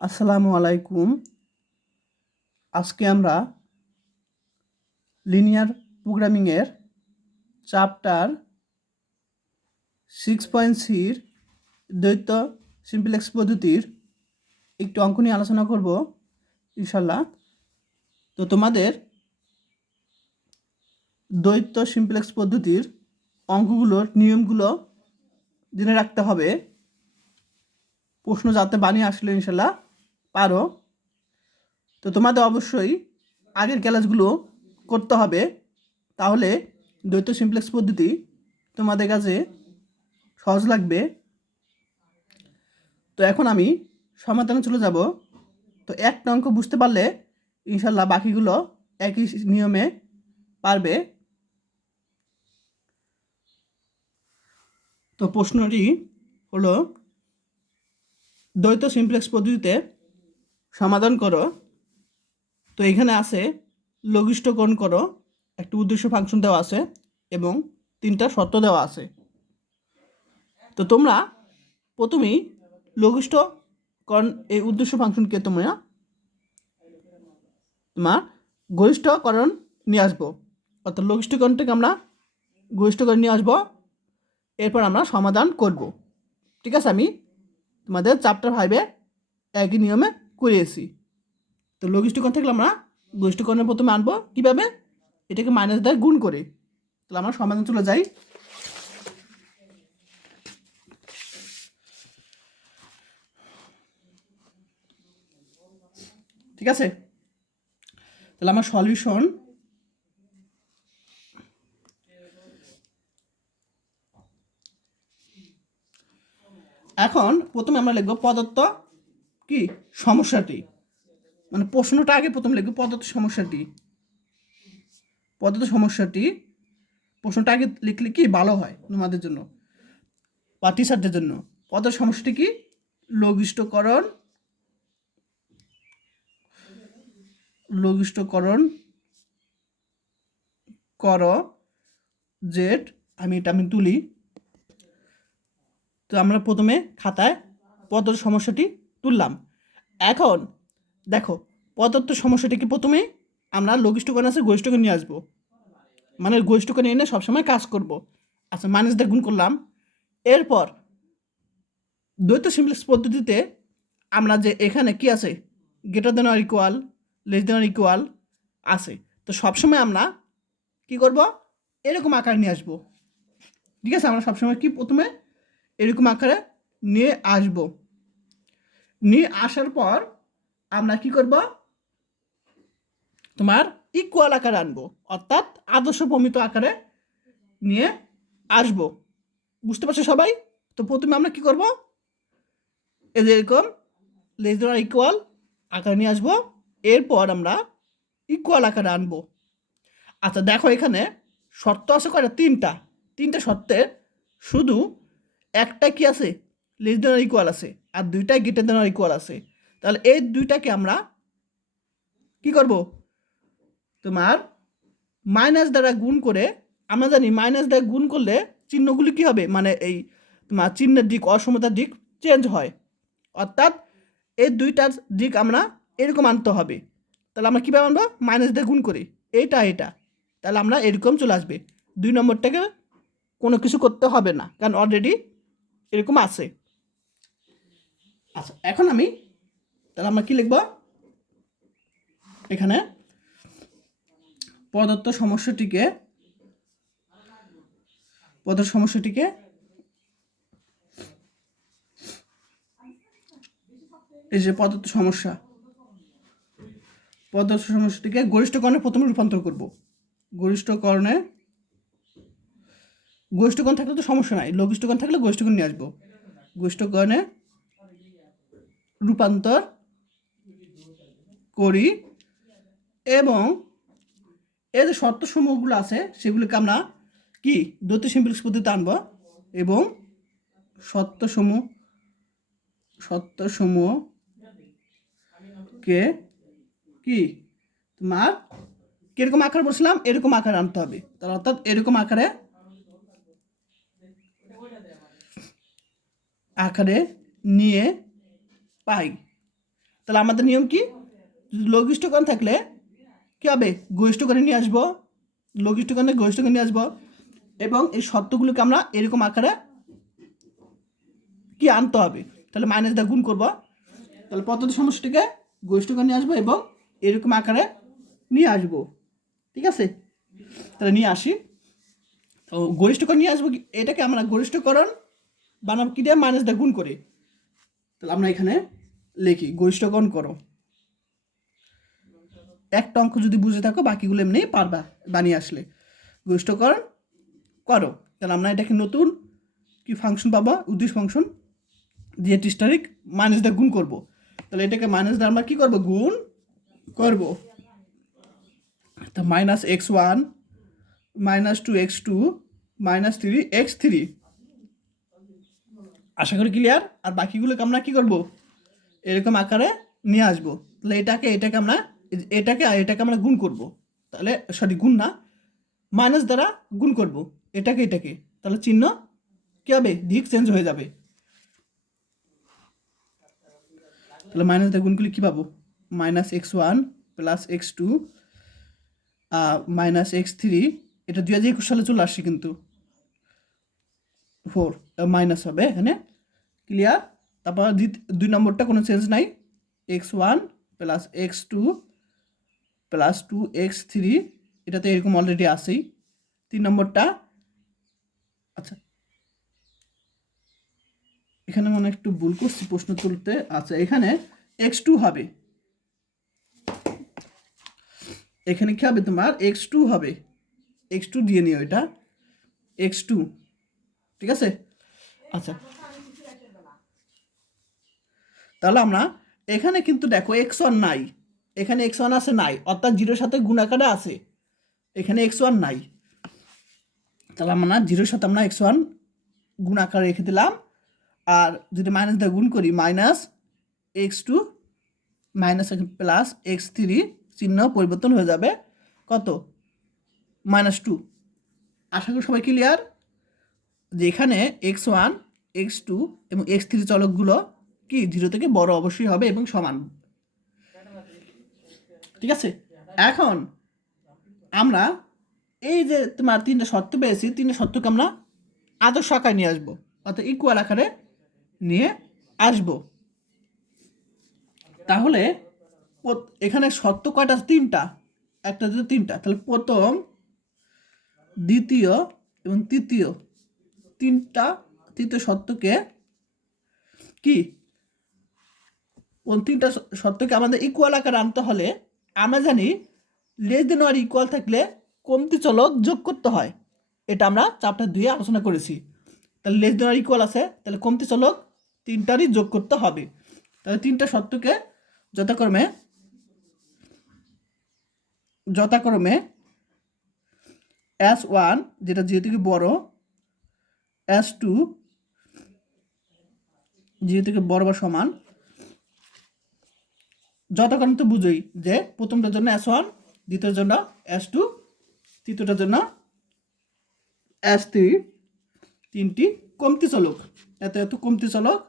আসসালামু আলাইকুম। আজকে আমরা লিনিয়ার প্রোগ্রামিংয়ের চ্যাপ্টার 6.3 দ্বৈত সিম্পলেক্স পদ্ধতির একটু অঙ্ক নিয়ে আলোচনা করব ইনশাল্লাহ। তো তোমাদের দ্বৈত সিম্পলেক্স পদ্ধতির অঙ্কগুলোর নিয়মগুলো জেনে রাখতে হবে, প্রশ্ন যাতে বানিয়ে আসলে ইনশাল্লাহ পারো। তো তোমাদের অবশ্যই আগের ক্লাসগুলো করতে হবে, তাহলে দ্বৈত সিম্পলেক্স পদ্ধতি তোমাদের কাছে সহজ লাগবে। তো এখন আমি সমাধানে চলে যাব। তো একটা অঙ্ক বুঝতে পারলে ইনশাল্লাহ বাকিগুলো একই নিয়মে পারবে। তো প্রশ্নটি হলো, দ্বৈত সিম্পলেক্স পদ্ধতিতে সমাধান করো। তো এখানে আছে লঘিষ্ঠকরণ করো, একটা উদ্দেশ্য ফাংশন দেওয়া আছে এবং 3টা শর্ত দেওয়া আছে। তো তোমরা প্রথমেই লঘিষ্ঠকরণ এই উদ্দেশ্য ফাংশনকে তোমরা তোমার গরিষ্ঠকরণ নিয়ে আসবো, অর্থাৎ লঘিষ্ঠকরণটাকে আমরা গরিষ্ঠকরণ নিয়ে আসবো, এরপর আমরা সমাধান করব। ঠিক আছে, আমি তোমাদের চ্যাপ্টার 5-এ একই নিয়মে করিয়েছি। তো লঘিষ্ঠকরণ থেকে আমরা গরিষ্ঠকরণের প্রথমে আনবো কীভাবে, এটাকে মাইনাস দিয়ে গুণ করে। তাহলে আমরা সমাধান চলে যাই। ঠিক আছে, তাহলে আমার সলিউশন এখন প্রথমে আমরা লিখব প্রদত্ত কি সমস্যাটি, মানে প্রশ্নটা আগে প্রথম লিখব প্রদত্ত সমস্যাটি। প্রশ্নটা আগে লিখলে কি ভালো হয় তোমাদের জন্য বা টিচারদের জন্য। প্রদত্ত সমস্যাটি কি? লঘিষ্ঠকরণ করো জেড, আমি তুলি। তো আমরা প্রথমে খাতায় প্রদত্ত সমস্যাটি তুললাম। এখন দেখো, প্রদত্ত সমস্যাটিকে প্রথমে আমরা লঘিষ্ঠকরণ আছে গরিষ্ঠকরণ নিয়ে আসবো, মানে গরিষ্ঠকরণ এনে সবসময় কাজ করব। আচ্ছা, মাইনাস দিয়ে গুণ করলাম। এরপর দ্বৈত সিম্পলেক্স পদ্ধতিতে আমরা যে এখানে কি আছে, greater than or equal, less than or equal আছে। তো সবসময় আমরা কি করব, এরকম আকার নিয়ে আসবো। ঠিক আছে, আমরা সবসময় কি প্রথমে এরকম আকারে নিয়ে আসব। নিয়ে আসার পর আমরা কি করব, তোমার ইকুয়াল আকারে আনবো, অর্থাৎ আদর্শ প্রমিত আকারে নিয়ে আসব। বুঝতে পারছো সবাই? তো প্রথমে আমরা কি করব, এই যে এরকম লেস দেন অর ইকুয়াল আকারে নিয়ে আসবো, এরপর আমরা ইকুয়াল আকারে আনবো। আচ্ছা দেখো, এখানে শর্ত আছে কয়টা? তিনটা শর্তের শুধু একটা কি আছে, লেস দেন অর ইকুয়াল আছে, আর দুইটা গ্রেটার দেন অর ইকুয়াল আছে। তাহলে এই দুইটাকে আমরা কি করব, তোমার মাইনাস দ্বারা গুণ করে। আমরা জানি মাইনাস দ্বারা গুণ করলে চিহ্নগুলি কি হবে, মানে এই তোমার চিহ্নের দিক, অসমতার দিক চেঞ্জ হয়, অর্থাৎ এই দুইটার দিক আমরা এরকম আনতে হবে। তাহলে আমরা কীভাবে আনবো, মাইনাস দিয়ে গুণ করি, এটা তাহলে আমরা এরকম চলে আসবে। 2 নম্বরটাকে কোনো কিছু করতে হবে না, কারণ অলরেডি এরকম আছে। আচ্ছা এখন তাহলে আমরা কি লিখব, এখানে প্রদত্ত সমস্যাটিকে এই যে প্রদত্ত সমস্যাটিকে গরিষ্ঠকরণে প্রথমে রূপান্তর করব। গরিষ্ঠকরণ থাকলে তো সমস্যা নাই, লঘিষ্ঠকরণ থাকলে গরিষ্ঠকরণ নিয়ে আসবো। গরিষ্ঠকরণে রূপান্তর করি এবং এই যে শর্তসমূহগুলো আছে সেগুলোকে আমরা কি দ্বৈত সিম্পলেক্স পদ্ধতিতে আনবো, এবং শর্তসমূহকে কি তোমার কিরকম আকার বলছিলাম, এরকম আকারে আনতে হবে। তার অর্থাৎ এরকম আকারে নিয়ে পাই। তাহলে আমাদের নিয়ম কি, লঘিষ্ঠকণ থাকলে কী হবে, গরিষ্ঠকণে নিয়ে আসবো, লঘিষ্ঠকণে গরিষ্ঠকণে নিয়ে আসবো, এবং এই সত্যগুলোকে আমরা এরকম আকারে কি আনতে হবে, তাহলে মাইনাস দিয়ে গুণ করবো। তাহলে প্রথম সমস্যাটিকে গরিষ্ঠকণ নিয়ে আসবো এবং এরকম আকারে নিয়ে আসবো, ঠিক আছে। তাহলে নিয়ে আসি, তো গরিষ্ঠকণ নিয়ে আসবো, এটাকে আমরা গরিষ্ঠকরণ বানাবো কি দিয়ে, মাইনাস দিয়ে গুণ করে। তাহলে আমরা এখানে লিখি গরিষ্ঠকণ করো, একটা অঙ্ক যদি বুঝে থাকো বাকিগুলো এমনি পারবা বানিয়ে আসলে। গরিষ্ঠকরণ করো, তাহলে আমরা এটাকে নতুন কি ফাংশন পাবো, উদ্দেশ্য ফাংশন, দিয়ে টিস্টারিক মাইনাস দিয়ে গুণ করবো। তাহলে এটাকে মাইনাস দিয়ে আমরা কী করবো, গুণ করবো। তা minus x1 minus 2x2 minus 3x3, আশা করি ক্লিয়ার। আর বাকিগুলোকে আমরা কী করবো, এরকম আকারে নিয়ে আসবো। তাহলে এটাকে আমরা এটাকে আমরা গুণ করব, তাহলে সরি গুণ না, মাইনাস দ্বারা গুণ করব এটাকে, তাহলে চিহ্ন কী হবে, দিক চেঞ্জ হয়ে যাবে। তাহলে মাইনাস দিয়ে গুণ করলে কী পাবো, minus x1 plus x2 minus x3, এটা 2021 সালে চলে আসছে কিন্তু 4 মাইনাস হবে এখানে, ক্লিয়ার। তারপর 2 নম্বরটা কোনো চেঞ্জ নাই, x1 plus x2 plus 2x3, এটা তো এরকম অলরেডি আসেই। 3 নম্বরটা, আচ্ছা এখানে মনে একটু ভুল করছি প্রশ্ন তুলতে, আচ্ছা এখানে x2 হবে, এখানে কি হবে তোমার x2 হবে, x2 দিয়ে নিও, এটা x2, ঠিক আছে। আচ্ছা তাহলে আমরা এখানে কিন্তু দেখো x1 নাই, এখানে x1 আছে নাই, অর্থাৎ জিরোর সাথে গুণাকারে আছে, এখানে x1 নাই। তাহলে আমরা জিরোর সাথে আমরা x1 গুণাকারে রেখে দিলাম। আর যদি মাইনাস দিয়ে গুণ করি, minus x2 minus plus x3, চিহ্ন পরিবর্তন হয়ে যাবে কত, -2। আশা করি সবাই ক্লিয়ার যে এখানে x1 x2 এবং x3 চলকগুলো কি 0 থেকে বড় অবশ্যই হবে এবং সমান, ঠিক আছে। এখন আমরা এই যে তোমার 3টা শর্ত পেয়েছি, 3টা শর্তকে আমরা আদর্শ আকারে নিয়ে আসবো, অর্থাৎ ইকুয়াল আকারে নিয়ে আসবো। তাহলে এখানে শর্ত কয়টা, 3টা, একটা দুটো 3টা, তাহলে প্রথম দ্বিতীয় এবং তৃতীয়, তৃতীয় শর্তকে কি, 3টা শর্তকে আমাদের ইকুয়াল আকারে আনতে হলে আমরা জানি লেস দেন অর ইকুয়াল থাকলে কমতি চলক যোগ করতে হয়, এটা আমরা চ্যাপ্টার 2 আলোচনা করেছি। তাহলে লেস দেন অর ইকুয়াল আছে, তাহলে কমতি চলক 3টারই যোগ করতে হবে। তাহলে 3টা শর্তকে যথাক্রমে S1 যেটা জিরো থেকে বড়, S2 জিরো থেকে বড় বা সমান, যথাক্রমে তো বুঝোই যে প্রথমটার জন্য S1, দ্বিতীয়টার জন্য S2, তৃতীয়টার জন্য S3, 3টি কমতি চলক, এত কমতি চলক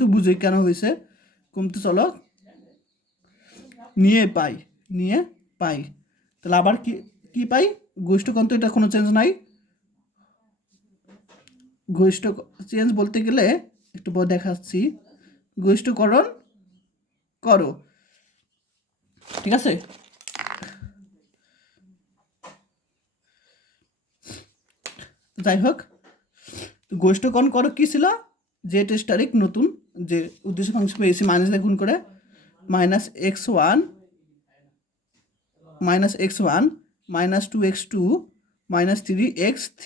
তো বুঝোই কেন হয়েছে, কমতি চলক নিয়ে পাই। তাহলে আবার কি পাই, গরিষ্ঠকণ তো এটা কোনো চেঞ্জ নাই, গরিষ্ঠ চেঞ্জ বলতে গেলে একটু দেখাচ্ছি, গরিষ্ঠকরণ করো, ঠিক আছে। যাই হোক, গরিষ্ঠকরণ করো কি ছিল, যে টেস্টারিক নতুন যে উদ্দেশ্য ফাংশন পেয়েছি মাইনাস দিয়ে গুণ করে, minus x1 minus 2x2 minus 3x3।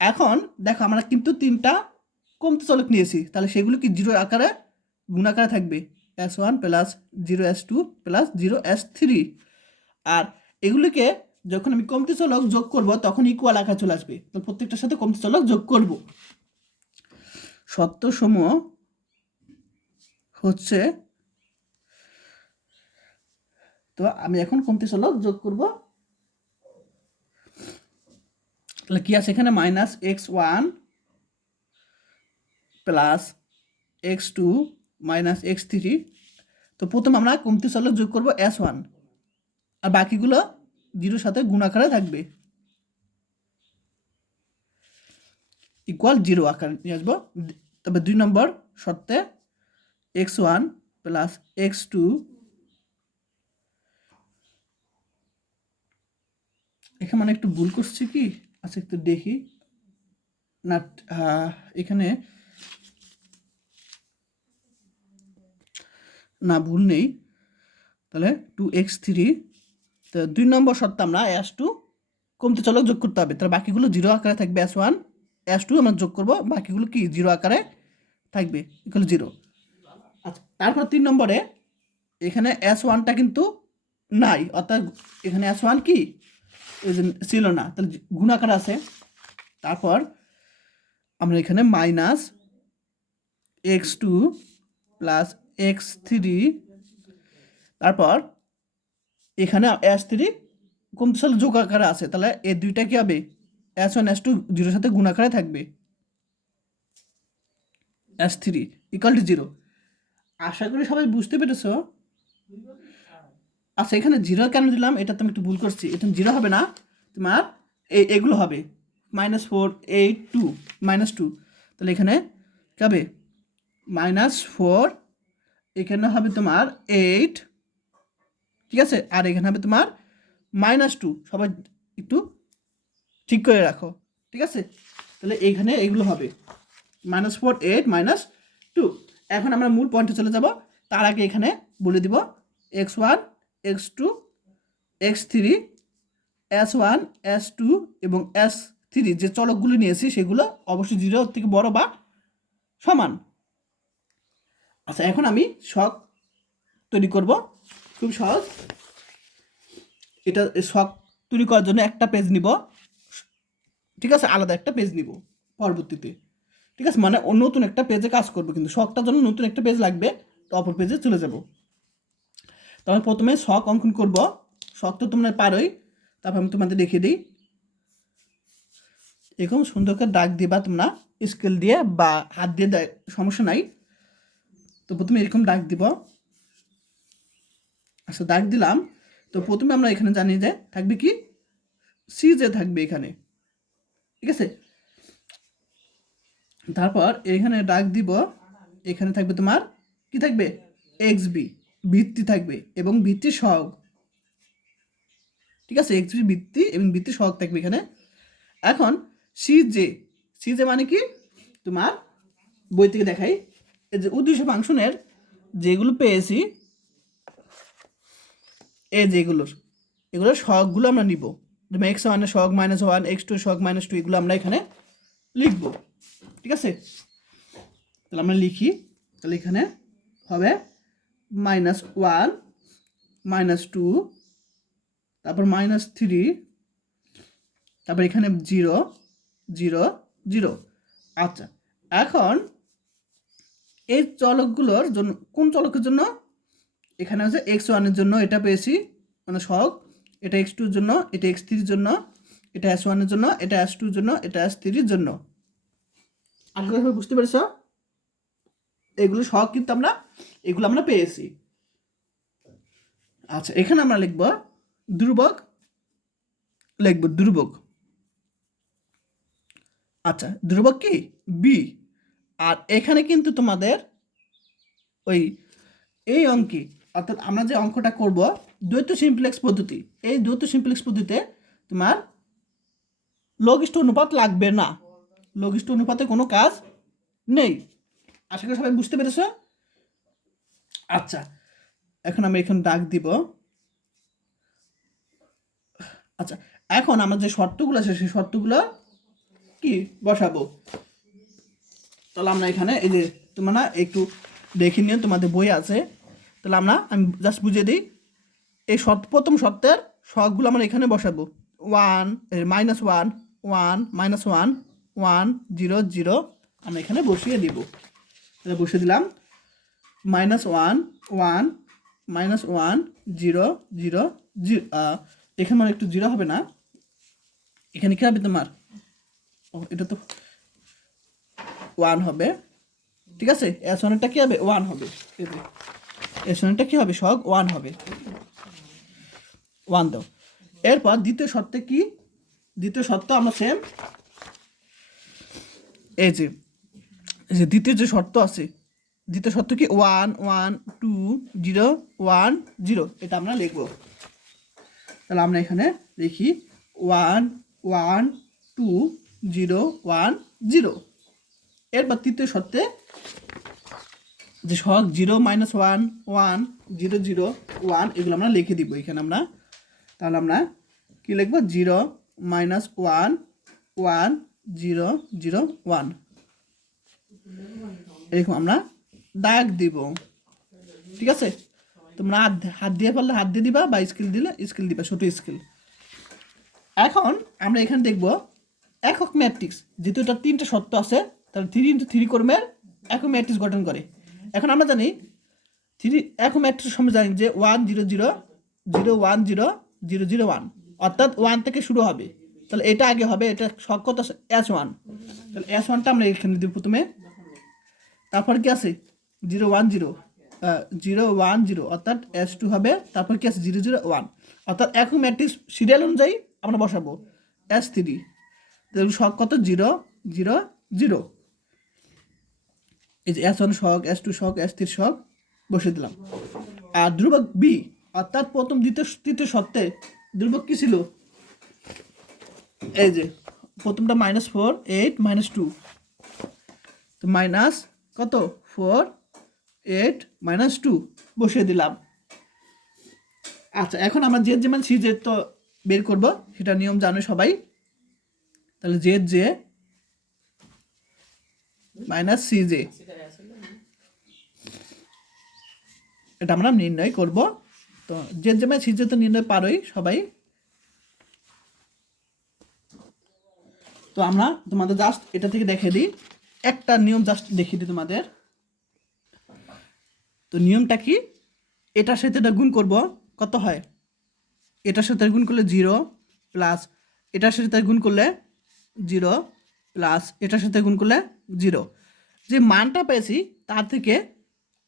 এখন দেখো আমরা কিন্তু 3টা কমতি চলক নিয়েছি, তাহলে সেগুলো কি 0 আকারে গুণাকারে থাকবে, S1 plus 0s2 plus 0s3। আর এগুলিকে যখন আমি কমতি চলক যোগ করব তখন ইকুয়াল আকারে চলে আসবে, তো প্রত্যেকটার সাথে কমতি চলক যোগ করব। সত্যসমূহ হচ্ছে, তো আমি এখন কমতি চলক যোগ করব, তাহলে কি আছে এখানে, minus x1 plus x2 minus x3। তো প্রথম আমরা কমতি চলক যোগ করব s1, আর বাকিগুলো জিরোর সাথে গুণাকারে থাকবে, ইকুয়াল 0 আকার নিয়ে আসবো। তবে 2 নম্বর শর্তে x1 প্লাস x2 এখানে মানে একটু ভুল করছি কি, আচ্ছা একটু দেখি না, এখানে না ভুল নেই, তাহলে 2x3। তো 2 নম্বর শর্তে আমরা s2 কমতি চলক যোগ করতে হবে, তাহলে বাকিগুলো 0 আকারে থাকবে। s1 s2 আমরা যোগ করব, বাকিগুলো কি 0 আকারে থাকবে, ইকুয়াল 0। আচ্ছা, তারপর 3 নম্বরে এখানে s1টা কিন্তু নাই, অর্থাৎ এখানে s1 কি ছিল না, তাহলে গুণাকার আছে। তারপর আমরা এখানে মাইনাস x2 প্লাস x3, তারপর এখানে s3 কমতি চলক যোগ আকারে আছে, তাহলে এই দুইটা কি হবে, s1 s2 জিরোর সাথে গুণাকারে থাকবে, s3 ইকুয়াল টু 0। আশা করি সবাই বুঝতে পেরেছো। আচ্ছা, এখানে 0 কেন দিলাম এটা তো আমি একটু ভুল করছি, এটা 0 হবে না, তোমার এগুলো হবে -4 8 2 -2, তাহলে এখানে কি হবে -4, এখানে হবে তোমার 8, ঠিক আছে, আর এখানে হবে তোমার -2। সবাই একটু ঠিক করে রাখো, ঠিক আছে। তাহলে এইখানে এইগুলো হবে -4 8 -2। এখন আমরা মূল পয়েন্টে চলে যাব, তার আগে এখানে বলে দিব x1 x2 x3 s1 s2 এবং s3 যে চলকগুলো নিয়েছি সেগুলো অবশ্যই 0 থেকে বড় বা সমান। আচ্ছা, এখন আমি ছক তৈরি করব, খুব সহজ। এটা ছক তৈরি করার জন্য একটা পেজ নিব, ঠিক আছে, আলাদা একটা পেজ নিব পরবর্তীতে, ঠিক আছে, মানে নতুন একটা পেজে কাজ করবো, কিন্তু ছকটার জন্য নতুন একটা পেজ লাগবে, তো অপর পেজে চলে যাব। তবে প্রথমে ছক অঙ্কন করব, ছক তো তোমরা পারোই, তারপর আমি তোমাদের দেখিয়ে দিই। এরকম সুন্দর করে দাগ দিবা তোমরা, স্কেল দিয়ে বা হাত দিয়ে, সমস্যা নাই। তো প্রথমে এরকম দাগ দিব। আচ্ছা, দাগ দিলাম। তো প্রথমে আমরা এখানে জানি যে থাকবে কি, সি যে থাকবে এখানে, ঠিক আছে। তারপর এখানে দাগ দিব, এখানে থাকবে তোমার কি থাকবে, এক্স বি ভিত্তি থাকবে এবং ভিত্তির সহগ, ঠিক আছে, এক্স বি ভিত্তি এবং ভিত্তির সহগ থাকবে এখানে। এখন সি জে মানে কি, তোমার বই থেকে দেখাই, এই যে উদ্দেশ্য ফাংশনের যেগুলো পেয়েছি, এই যেগুলোর এগুলোর সহগগুলো আমরা নিব, যেমন x1 এর সহগ -1, x2 এর সহগ -2, এগুলো আমরা এখানে লিখব, ঠিক আছে। তাহলে আমরা লিখি, তাহলে এখানে হবে -1 -2, তারপর -3, তারপর এখানে 0 0 0। আচ্ছা, এখন এই চলকগুলোর জন্য, কোন চলকের জন্য, এখানে হচ্ছে x1 এর জন্য এটা পেয়েছি মানে সহগ, এটা x2 এর জন্য, এটা x3 এর জন্য, এটা s1 এর জন্য, এটা s2 এর জন্য, এটা s3 এর জন্য। আশা করি বুঝতে পেরেছ, এগুলো সহগ কিন্তু এগুলো আমরা পেয়েছি। আচ্ছা, এখানে আমরা লিখব ধ্রুবক, ধ্রুবক। আচ্ছা, ধ্রুবক কি বি। আর এখানে কিন্তু তোমাদের ওই এই অঙ্কে, অর্থাৎ আমরা যে অঙ্কটা করব দ্বৈত সিমপ্লেক্স পদ্ধতি, এই দ্বৈত সিমপ্লেক্স পদ্ধতিতে তোমার লঘিষ্ঠ অনুপাত লাগবে না, লঘিষ্ঠ অনুপাতে কোনো কাজ নেই। আশা করি সবাই বুঝতে পেরেছ। আচ্ছা, এখন আমি এখানে দাগ দিব। আচ্ছা, এখন আমার যে শর্তগুলো আছে সেই শর্তগুলো কি বসাবো। তাহলে আমরা এখানে এই যে তোমরা একটু দেখে নিয়ে, তোমাদের বই আছে, তাহলে আমি জাস্ট বুঝিয়ে দিই। এই প্রথম শর্তের সহগগুলো আমরা এখানে বসাবো, 1 -1 1 -1 1 0 0 আমরা এখানে বসিয়ে দিব। তাহলে বসিয়ে দিলাম -1 1 -1 0 0 0। এখানে মানে একটু 0 হবে না, এখানে কি হবে তোমার, এটা তো 1 হবে, ঠিক আছে, এস ওয়ানেরটা কী হবে 1 হবে, এই যে এস ওয়ানেরটা কী হবে সহগ 1 হবে, 1 দাও। এরপর দ্বিতীয় শর্তে কি, দ্বিতীয় শর্ত আমরা সেম এই যে দ্বিতীয় যে শর্ত আছে, দ্বিতীয় শর্ত কি 1 1 2 0 1 0, এটা আমরা লিখব। তাহলে আমরা এখানে লিখি 1 1 2 0 1 0। এরপর তৃতীয় শর্তে যে সহগ 0 -1 1 0 0 1 এগুলো আমরা লিখে দিব এখানে আমরা। তাহলে আমরা কি লিখব 0 -1 1 0 0 1, এরকম আমরা দাগ দিব। ঠিক আছে, তোমরা হাত দিয়ে পারলে হাত দিয়ে দিবা, বা স্কেল দিলে স্কেল দিবা, ছোট স্কেল। এখন আমরা এখানে দেখব একক ম্যাট্রিক্স, যেহেতু এটা 3টে শর্ত আছে, তাহলে 3 × 3 ক্রমের একক ম্যাট্রিক্স গঠন করে। এখন আমরা জানি 3 একক ম্যাট্রিক্স সময় জানি যে 1 0 0 0 1 0 0 0 1, অর্থাৎ 1 থেকে শুরু হবে। তাহলে এটা আগে হবে, এটা সহগ কত আছে S1, তাহলে S1টা আমরা এখানে দিব প্রথমে। তারপর কি আছে 0 1 0 0 1 0, অর্থাৎ S2 হবে। তারপর কি আছে 0 0 1, অর্থাৎ একক ম্যাট্রিক্স সিরিয়াল অনুযায়ী আমরা বসাবো S3, তাহলে সহগ কত 0 0 0। এই যে S1 সহগ, S2 সহগ, S3 সহগ বসিয়ে দিলাম। আর ধ্রুবক বি, অর্থাৎ প্রথম দ্বিতীয় তৃতীয় শর্তে ধ্রুবক কি ছিল, এই যে প্রথমটা -4 8 -2, তো মাইনাস কত 4 8 -2 বসিয়ে দিলাম। আচ্ছা, এখন আমরা জেড যে মানে সি জেড তো বের করব, সেটা নিয়ম জানো সবাই। তাহলে Z J minus C J, এটা আমরা নির্ণয় করব। তো জেড যে মানে সি জে তো নির্ণয় পারোই সবাই। তো আমরা তোমাদের জাস্ট এটা থেকে দেখে দিই, একটা নিয়ম জাস্ট দেখিয়ে দিই তোমাদের। তো নিয়মটা কি, এটার সাথে এটা গুণ করব, কত হয়, এটার সাথে গুণ করলে 0 প্লাস এটার সাথে গুণ করলে 0 প্লাস এটার সাথে গুণ করলে 0, যে মানটা পেয়েছি তার থেকে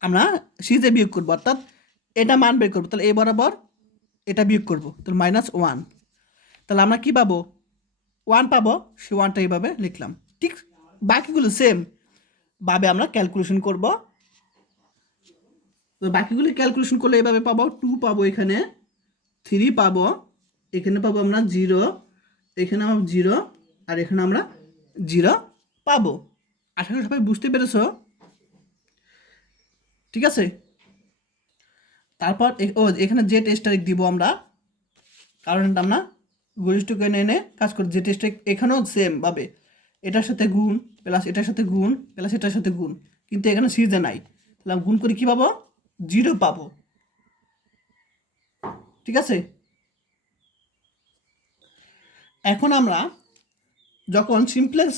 আমরা সিজে বিয়োগ করব, অর্থাৎ এটা মান বের করবো। তাহলে এ বরাবর এটা বিয়োগ করব, তাহলে -1, তাহলে আমরা কি পাবো 1 পাবো, সে 1টা এইভাবে লিখলাম। ঠিক বাকিগুলো সেম ভাবে আমরা ক্যালকুলেশন করব। তো বাকিগুলি ক্যালকুলেশন করলে এইভাবে পাবো, 2 পাবো, এখানে 3 পাবো, এখানে পাবো আমরা 0, এখানে আমরা 0, আর এখানে আমরা 0 পাবো। আশা করি সবাই বুঝতে পেরেছ। ঠিক আছে, তারপর এখানে জেড স্টারিক দিব আমরা, কারণ আমরা গরিষ্ঠকে এনে কাজ করি। জেড স্টারিক এখানেও সেম ভাবে এটার সাথে গুণ প্লাস এটার সাথে গুণ প্লাস এটার সাথে গুণ, কিন্তু এখানে সিজে নাই, তাহলে গুণ করে কি পাবো 0 পাবো। ঠিক আছে, এখন আমরা যখন সিমপ্লেক্স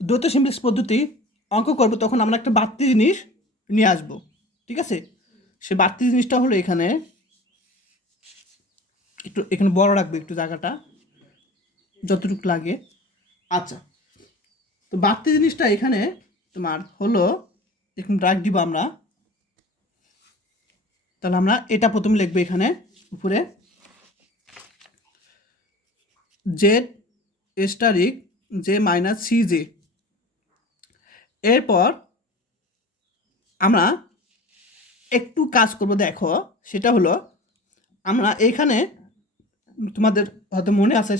দ্বৈত সিমপ্লেক্স পদ্ধতি অঙ্ক করব, তখন আমরা একটা বাড়তি জিনিস নিয়ে আসব। ঠিক আছে, সে বাড়তি জিনিসটা হলো এখানে একটু, এখানে বড় রাখবে একটু জায়গাটা যতটুকু লাগে। আচ্ছা, তো বাড়তি জিনিসটা এখানে তোমার হলো, এখন রাখ দিব আমরা। তাহলে আমরা এটা প্রথমে লিখবো এখানে উপরে Z asterisk J minus C J. এরপর আমরা একটু কাজ করব, দেখো সেটা হলো আমরা এইখানে তোমাদের হয়তো মনে আছে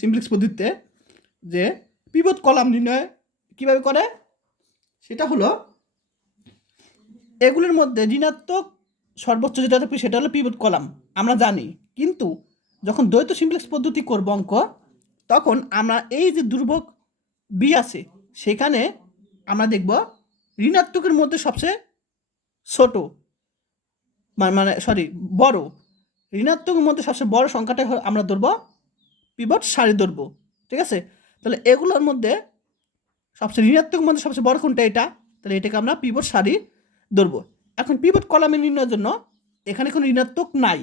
সিমপ্লেক্স পদ্ধতিতে যে পিভট কলাম নির্ণয় কীভাবে করে, সেটা হলো এগুলোর মধ্যে ঋণাত্মক সর্বোচ্চ যেটা থাকবে সেটা হলো পিভট কলাম, আমরা জানি। কিন্তু যখন দ্বৈত সিমপ্লেক্স পদ্ধতি করব অঙ্ক, তখন আমরা এই যে ধ্রুবক বি আছে সেখানে আমরা দেখব ঋণাত্মকের মধ্যে সবচেয়ে ছোট মানে বড়, ঋণাত্মকের মধ্যে সবচেয়ে বড় সংখ্যাটা আমরা ধরবো পিভট সারি ধরবো। ঠিক আছে, তাহলে এগুলোর মধ্যে সবচেয়ে ঋণাত্মকের মধ্যে সবচেয়ে বড় কোনটা, এটা, তাহলে এটাকে আমরা পিভট সারি ধরবো। এখন পিভট কলামে নির্ণয়ের জন্য এখানে কোনো ঋণাত্মক নাই,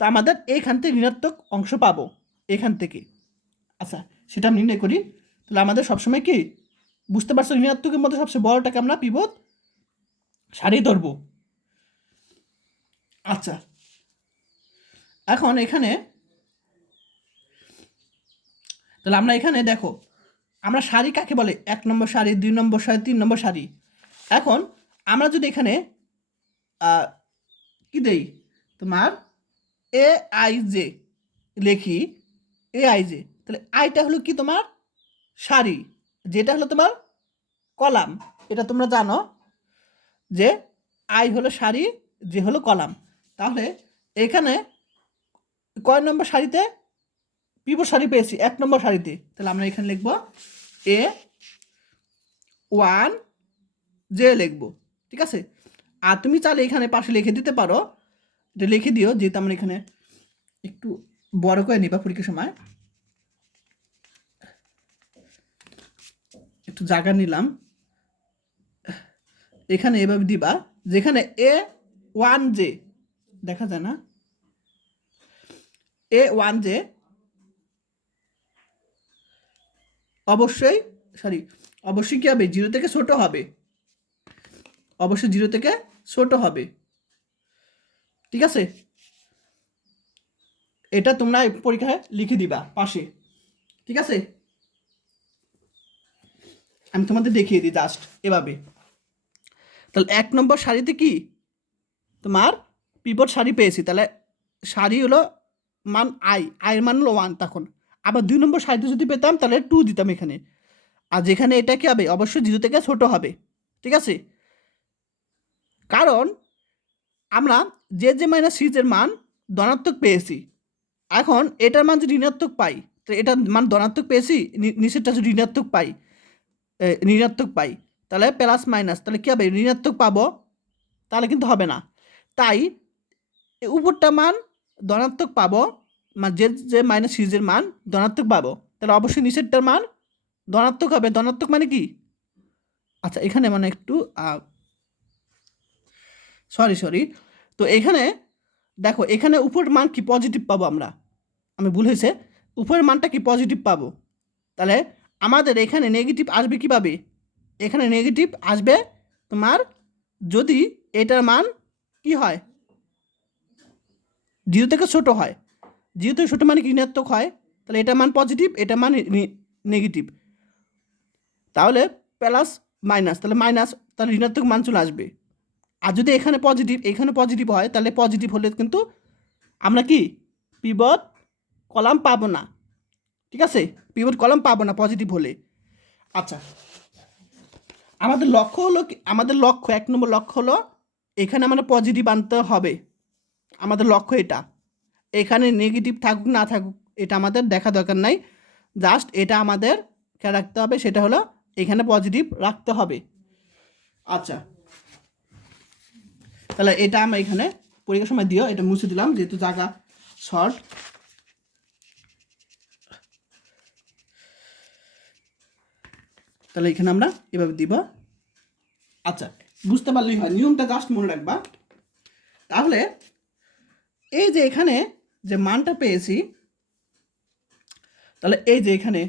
তো আমাদের এইখান থেকে ঋণাত্মক অংশ পাবো এখান থেকে। আচ্ছা, সেটা আমি নির্ণয় করি। তাহলে আমাদের সবসময় কি বুঝতে পারছো? ঋণাত্মকের মধ্যে সবচেয়ে বড়টাকে আমরা পিভট সারি ধরবো। আচ্ছা, এখন এখানে তাহলে আমরা এখানে দেখো, আমরা সারি কাকে বলে? 1 নম্বর সারি, 2 নম্বর সারি, 3 নম্বর সারি। এখন আমরা যদি এখানে কি দেই, তোমার এ আই জে লিখি, এ আই জে, তাহলে আইটা হলো কি তোমার সারি, যেটা হলো তোমার কলাম। এটা তোমরা জানো যে আই হলো সারি, যে হলো কলাম। তাহলে এখানে কয় নম্বর সারিতে পিভট সারি পেয়েছি? 1 নম্বর সারিতে। তাহলে আমরা এখানে লিখব এ ওয়ান জে লিখব, ঠিক আছে? আর তুমি চাইলে এখানে পাশে লিখে দিতে পারো, এটা লিখে দিও, যেহেতু আমরা এখানে একটু বড় করে নিবা পরীক্ষার সময়। একটু জায়গা নিলাম, এখানে এভাবে দিবা, যেখানে এ ওয়ান জে দেখা যায় না, এ ওয়ান জে অবশ্যই অবশ্যই কি হবে? 0 থেকে ছোট হবে, অবশ্যই 0 থেকে ছোট হবে, ঠিক আছে? এটা তোমরা পরীক্ষায় লিখে দিবা পাশে, ঠিক আছে? আমি তোমাদের দেখিয়ে দিই জাস্ট এভাবে। তাহলে 1 নম্বর সারিতে কি তোমার পিভট সারি পেয়েছি, তাহলে সারি হলো মান আয়ের মান হলো 1। তখন আবার 2 নম্বর সারিতে যদি পেতাম তাহলে 2 দিতাম এখানে। আর যেখানে এটা কি হবে? অবশ্যই 0 থেকে ছোট হবে, ঠিক আছে? কারণ আমরা যে মাইনাস সিজের মান ধনাত্মক পেয়েছি, এখন এটার মান যদি ঋণাত্মক পাই, তো এটার মান ধনাত্মক পেয়েছি, নিচেরটা যদি ঋণাত্মক পাই, তাহলে প্লাস মাইনাস, তাহলে কী হবে? ঋণাত্মক পাবো, তাহলে কিন্তু হবে না। তাই উপরটা মান ধনাত্মক পাবো, মানে যে মাইনাস সিজের মান ধনাত্মক পাবো, তাহলে অবশ্যই নিচেরটার মান ধনাত্মক হবে। ধনাত্মক মানে কি? আচ্ছা, এখানে মানে একটু সরি, তো এখানে দেখো, এখানে উপরের মান কি পজিটিভ পাবো আমরা, আমি ভুল হয়েছে, উপরের মানটা কি পজিটিভ পাবো। তাহলে আমাদের এখানে নেগেটিভ আসবে কীভাবে? এখানে নেগেটিভ আসবে তোমার যদি এটার মান কি হয়? 0 থেকে ছোট হয়। 0 থেকে ছোটো মানে কি? ঋণাত্মক হয়। তাহলে এটার মান পজিটিভ, এটার মান নেগেটিভ, তাহলে প্লাস মাইনাস, তাহলে মাইনাস, তাহলে ঋণাত্মক মান চলে আসবে। আর যদি এখানে পজিটিভ হয়, তাহলে পজিটিভ হলে কিন্তু আমরা কি পিভট কলাম পাবো না, ঠিক আছে? পিভট কলাম পাবো না পজিটিভ হলে। আচ্ছা, আমাদের লক্ষ্য হলো কি? আমাদের লক্ষ্য 1 নম্বর লক্ষ্য হলো এখানে আমাদের পজিটিভ আনতে হবে, আমাদের লক্ষ্য এটা। এখানে নেগেটিভ থাকুক না থাকুক এটা আমাদের দেখা দরকার নাই, জাস্ট এটা আমাদের খেয়াল রাখতে হবে, সেটা হলো এখানে পজিটিভ রাখতে হবে। আচ্ছা, তাহলে এটা আমরা এখানে পরীক্ষার সময় দিও, এটা মুছে দিলাম যেহেতু জায়গা শর্ট। তাহলে এখানে আমরা এভাবে দিব। আচ্ছা, বুঝতে পারলেই হয়, নিয়মটা জাস্ট মনে রাখবা। তাহলে এই যে এখানে যে মানটা পেয়েছি, তাহলে এই যে এখানে,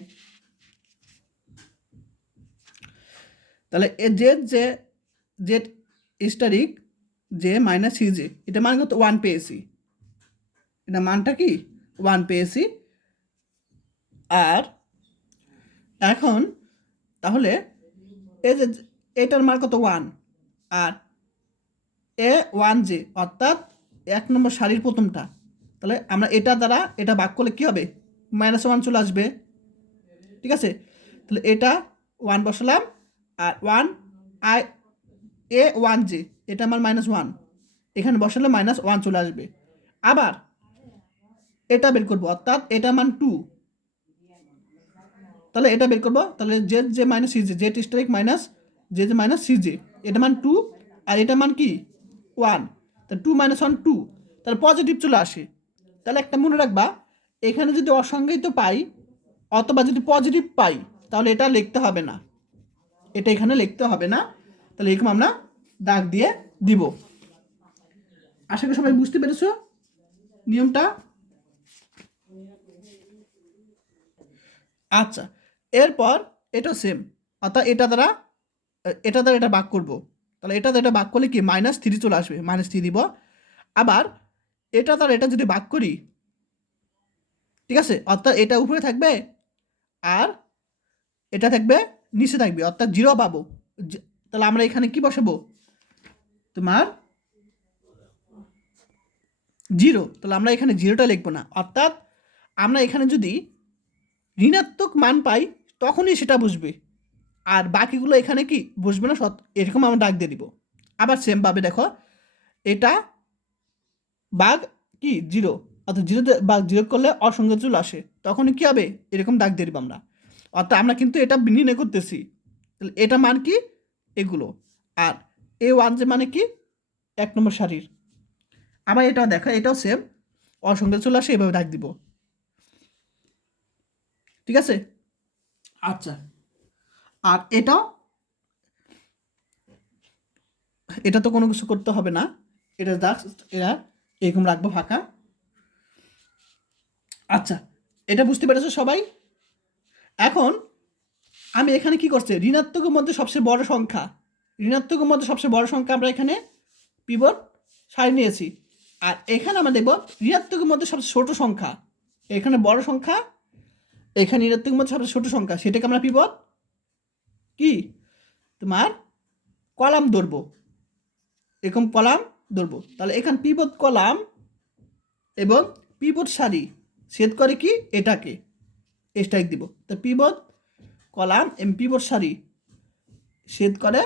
তাহলে যে স্টারিক যে মাইনাস সিজে, এটা মান কত? 1 পেয়েছি, এটা মানটা কি 1 পেয়েছি। আর এখন তাহলে এই যে এটার মান কত? 1। আর এ ওয়ান জে অর্থাৎ 1 নম্বর সারির প্রথমটা, তাহলে আমরা এটা দ্বারা এটা ভাগ করলে কী হবে? -1 চলে আসবে, ঠিক আছে? তাহলে এটা 1 বসালাম, আর 1 আই এ ওয়ান জে, এটা আমার -1, এখানে বসালে -1 চলে আসবে। আবার এটা বের করবো, অর্থাৎ এটা মান 2, তাহলে এটা বের করবো, তাহলে যে মাইনাস সিজে, জেড স্টারিক মাইনাস যে মাইনাস সিজে, এটা মান 2, আর এটা মান কি 1, তাহলে 2 - 1 2, তাহলে পজিটিভ চলে আসে। তাহলে একটা মনে রাখবা, এখানে যদি অসংজ্ঞায়িত পাই অথবা যদি পজিটিভ পাই, তাহলে এটা লিখতে হবে না, এটা এখানে লিখতে হবে না। তাহলে এরকম আমরা দাগ দিয়ে দিব। আশা করি সবাই বুঝতে পেরেছো নিয়মটা। আচ্ছা, এরপর এটা সেম, অর্থাৎ এটা দ্বারা এটা ভাগ করব, তাহলে এটা দ্বারা এটা ভাগ করলে কি -3 চলে আসবে, -3 দিব। আবার এটা দ্বারা এটা যদি ভাগ করি, ঠিক আছে, অর্থাৎ এটা উপরে থাকবে আর এটা থাকবে নিচে থাকবে, অর্থাৎ 0 পাবো। তাহলে আমরা এখানে কি বসাবো, তোমার 0। তাহলে আমরা এখানে 0টা লিখবো না, অর্থাৎ আমরা এখানে যদি ঋণাত্মক মান পাই তখনই সেটা বুঝবে, আর বাকিগুলো এখানে কি বুঝবে না, এরকম আমরা ডাক দিয়ে দিব। আবার সেমভাবে দেখো, এটা বাঘ কি 0, অর্থাৎ 0 বাঘ 0 করলে অসংখ্য চলে আসে, তখনই কি হবে, এরকম ডাক দিয়ে দিব আমরা। অর্থাৎ আমরা কিন্তু এটা নির্ণয় করতেছি, তাহলে এটা মান কি এগুলো, আর A1 যে মানে কি 1 নম্বর সারির। আবার এটাও দেখো, এটাও সেম, অসংখ্য চলে আসে, এভাবে ডাক দিব, ঠিক আছে। আচ্ছা, আর এটা তো কোনো কিছু করতে হবে না, এটা জাস্ট এরা এরকম রাখবো ফাঁকা। আচ্ছা, এটা বুঝতে পেরেছো সবাই? এখন আমি এখানে কি করছি, ঋণাত্মকের মধ্যে সবচেয়ে বড় সংখ্যা, আমরা এখানে পিভট সারি নিয়েছি। আর এখানে আমরা দেখব ঋণাত্মকের মধ্যে সবচেয়ে ছোট সংখ্যা, এখানে বড় সংখ্যা, এখানে ঋণাত্মকের মধ্যে সবচেয়ে ছোট সংখ্যা, সেটাকে আমরা পিভট কি তোমার কলাম ধরবো, এরকম কলাম ধরবো। তাহলে এখানে পিভট কলাম এবং পিভট সারি ছেদ করে কি এটাকে, স্ট্রাইক দিব। তো পিভট কলাম এবং পিভট সারি ছেদ করে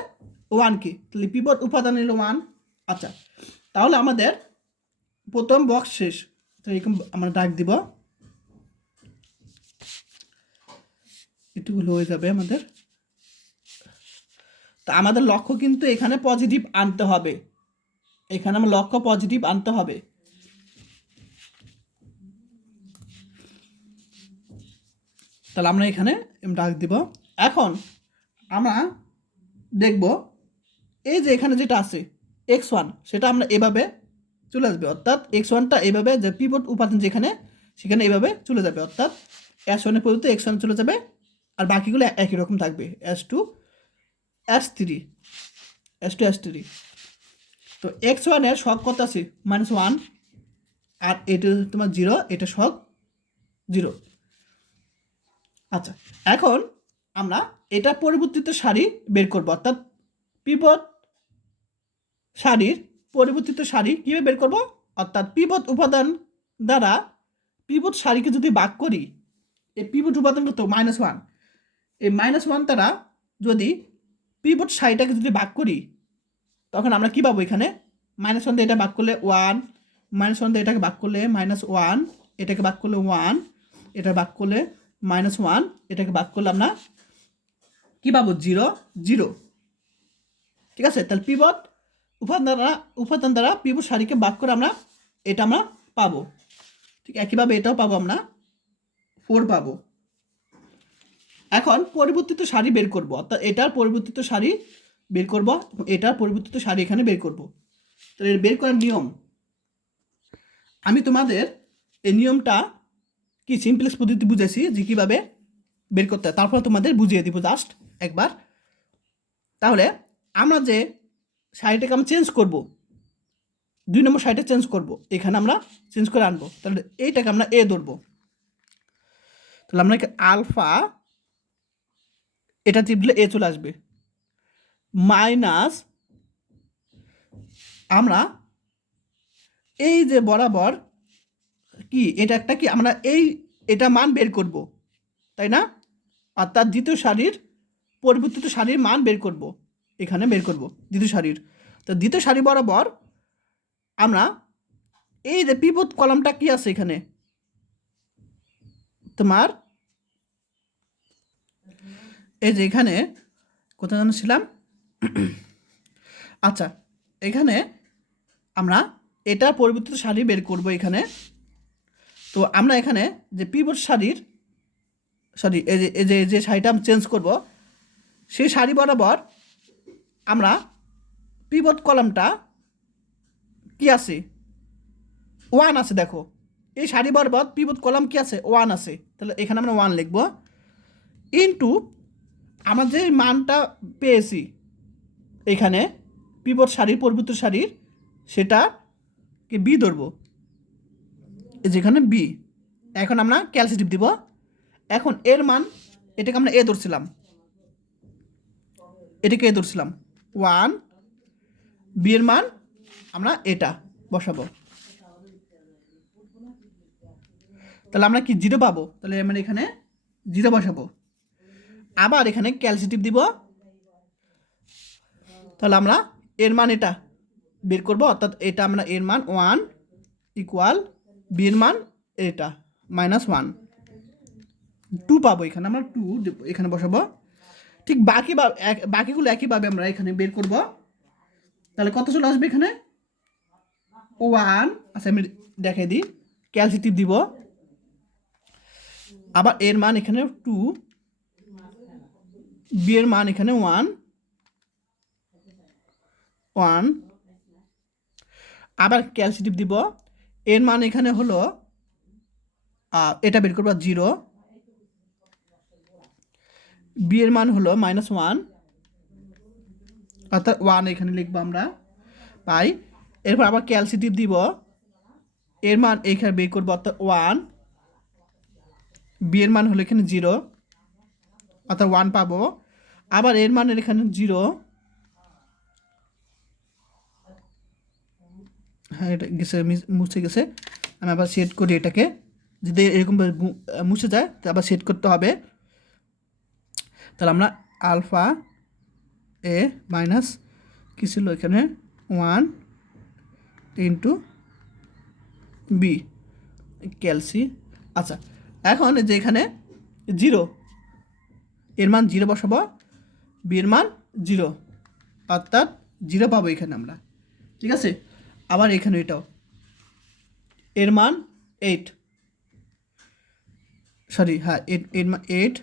1কে, তাহলে পিভট উপাদান হলো 1। আচ্ছা, তাহলে আমাদের প্রথম বক্স শেষ, তো এরকম আমরা ডাক দিব, এটুকু হয়ে যাবে আমাদের। তা আমাদের লক্ষ্য কিন্তু এখানে পজিটিভ আনতে হবে, এখানে আমার লক্ষ্য পজিটিভ আনতে হবে। তাহলে আমরা এখানে ডাক দিব। এখন আমরা দেখব এই যে এখানে যেটা আছে x1, সেটা আমরা এভাবে চলে আসবে, অর্থাৎ x1টা এভাবে, যে পিভট উপাদান যেখানে সেখানে এভাবে চলে যাবে, অর্থাৎ S1 এর পরিবর্তে x1 চলে যাবে, আর বাকিগুলো একই রকম থাকবে, S2 S3 S2 তো x1 এর শক কত আছে -1, আর এটা তোমার 0, এটা শক 0। আচ্ছা, এখন আমরা এটা পরিবর্তিত সারি বের করব, অর্থাৎ পিভট সারির পরিবর্তিত সারি কীভাবে বের করব, অর্থাৎ পিভট উপাদান দ্বারা পিভট সারিকে যদি ভাগ করি, এই পিভট উপাদান কত -1, এই -1 দ্বারা যদি পিভট সারিটাকে যদি ভাগ করি, তখন আমরা কী পাবো, এখানে -1 দিয়ে এটা ভাগ করলে 1, -1 দিয়ে এটাকে ভাগ করলে -1, এটাকে ভাগ করলে 1, এটা ভাগ করলে -1, এটাকে ভাগ করলে আমরা কী পাবো 0 0, ঠিক আছে। তাহলে পিভট উপাদান দ্বারা পিভট সারিকে ভাগ করে আমরা এটা পাবো, ঠিক একইভাবে এটাও পাবো, আমরা 4 পাবো। এখন পরিবর্তিত সারি বের করব, অর্থাৎ এটার পরিবর্তিত সারি বের করব, এটার পরিবর্তিত সারি এখানে বের করব। তাহলে বের করার নিয়ম আমি তোমাদের এই নিয়মটা কি সিম্পলেক্স পদ্ধতি বুঝেছি যে কীভাবে বের করতে হয়, তারপর তোমাদের বুঝিয়ে দিব জাস্ট একবার। তাহলে আমরা যে সারিটাকে আমরা চেঞ্জ করব, 2 নম্বর সারিটা চেঞ্জ করব, এখানে আমরা চেঞ্জ করে আনবো, তাহলে এইটাকে আমরা এ ধরবো। তাহলে আমরা আলফা, এটা টিপলে এ চলে আসবে, মাইনাস আমরা এই যে বরাবর কি এটা একটা কি আমরা এটা মান বের করব, তাই না, অর্থাৎ দ্বিতীয় সারির পরিবর্তিত সারির মান বের করব, এখানে বের করব দ্বিতীয় সারির। তো দ্বিতীয় সারি বরাবর আমরা এই যে পিভট কলামটা কি আছে এখানে তোমার, এই যে এখানে কোথায় জানাচ্ছিলাম, আচ্ছা এখানে আমরা এটা পরিবর্তিত সারি বের করব এখানে। তো আমরা এখানে যে পিভট সারির এই যে সারিটা চেঞ্জ করব, সেই সারি বরাবর আমরা পিভট কলামটা কি আছে 1 আছে, দেখো এই সারি বরাবর পিভট কলাম কি আছে 1 আছে, তাহলে এখানে আমরা 1 লিখব, ইনটু আমরা যে মানটা পেয়েছি এখানে পিভট সারির পরিবর্তিত সারির সেটাকে বি ধরবো, যেখানে বি। এখন আমরা ক্যালসিটিভ দিব। এখন এর মান, এটাকে আমরা এ ধরছিলাম, এটাকে এ ধরছিলাম 1, বি এর মান আমরা এটা বসাবো। তাহলে আমরা কি 0 পাবো, তাহলে আমরা এখানে 0 বসাবো। আবার এখানে ক্যালসিটিভ দিব, তাহলে আমরা এর মান এটা বের করবো, অর্থাৎ এটা আমরা এর মান 1 ইকুয়াল বি এর মান এটা -1, 2 পাবো। এখানে আমরা 2 এখানে বসাবো। ঠিক বাকিগুলো একইভাবে আমরা এখানে বের করব। তাহলে কত চলে আসবে এখানে 1। আচ্ছা আমি দেখাই দিই, ক্যালসিটিভ দিব, আবার এর মান এখানে 2, বি এর মান এখানে 1, আবার ক্যালসিটিভ দিব, এর মান এখানে হলো এটা বের করবো 0, বি এর মান হলো -1, অর্থাৎ 1 এখানে লিখবো আমরা পাই। এরপর আবার ক্যালসিটিভ দিব, এর মান এখানে বের করবো অর্থাৎ 1, বি এর মান হলো এখানে 0, অর্থাৎ 1 পাবো। আবার এর মানের এখানে 0, হ্যাঁ এটা গেছে, মুছে গেছে। আমি আবার সেট করি এটাকে, যদি এরকম মুছে যায় তো আবার সেট করতে হবে। তাহলে আমরা আলফা এ মাইনাস কী ছিল এখানে 1 ইন্টু বি ক্যালসি। আচ্ছা এখন যে এখানে 0, এর মান 0 বসাবো, বি এর মান 0, অর্থাৎ 0 পাবো এখানে আমরা। ঠিক আছে, আবার এখানে এটাও এর মান 8, সরি হ্যাঁ এর মান 8,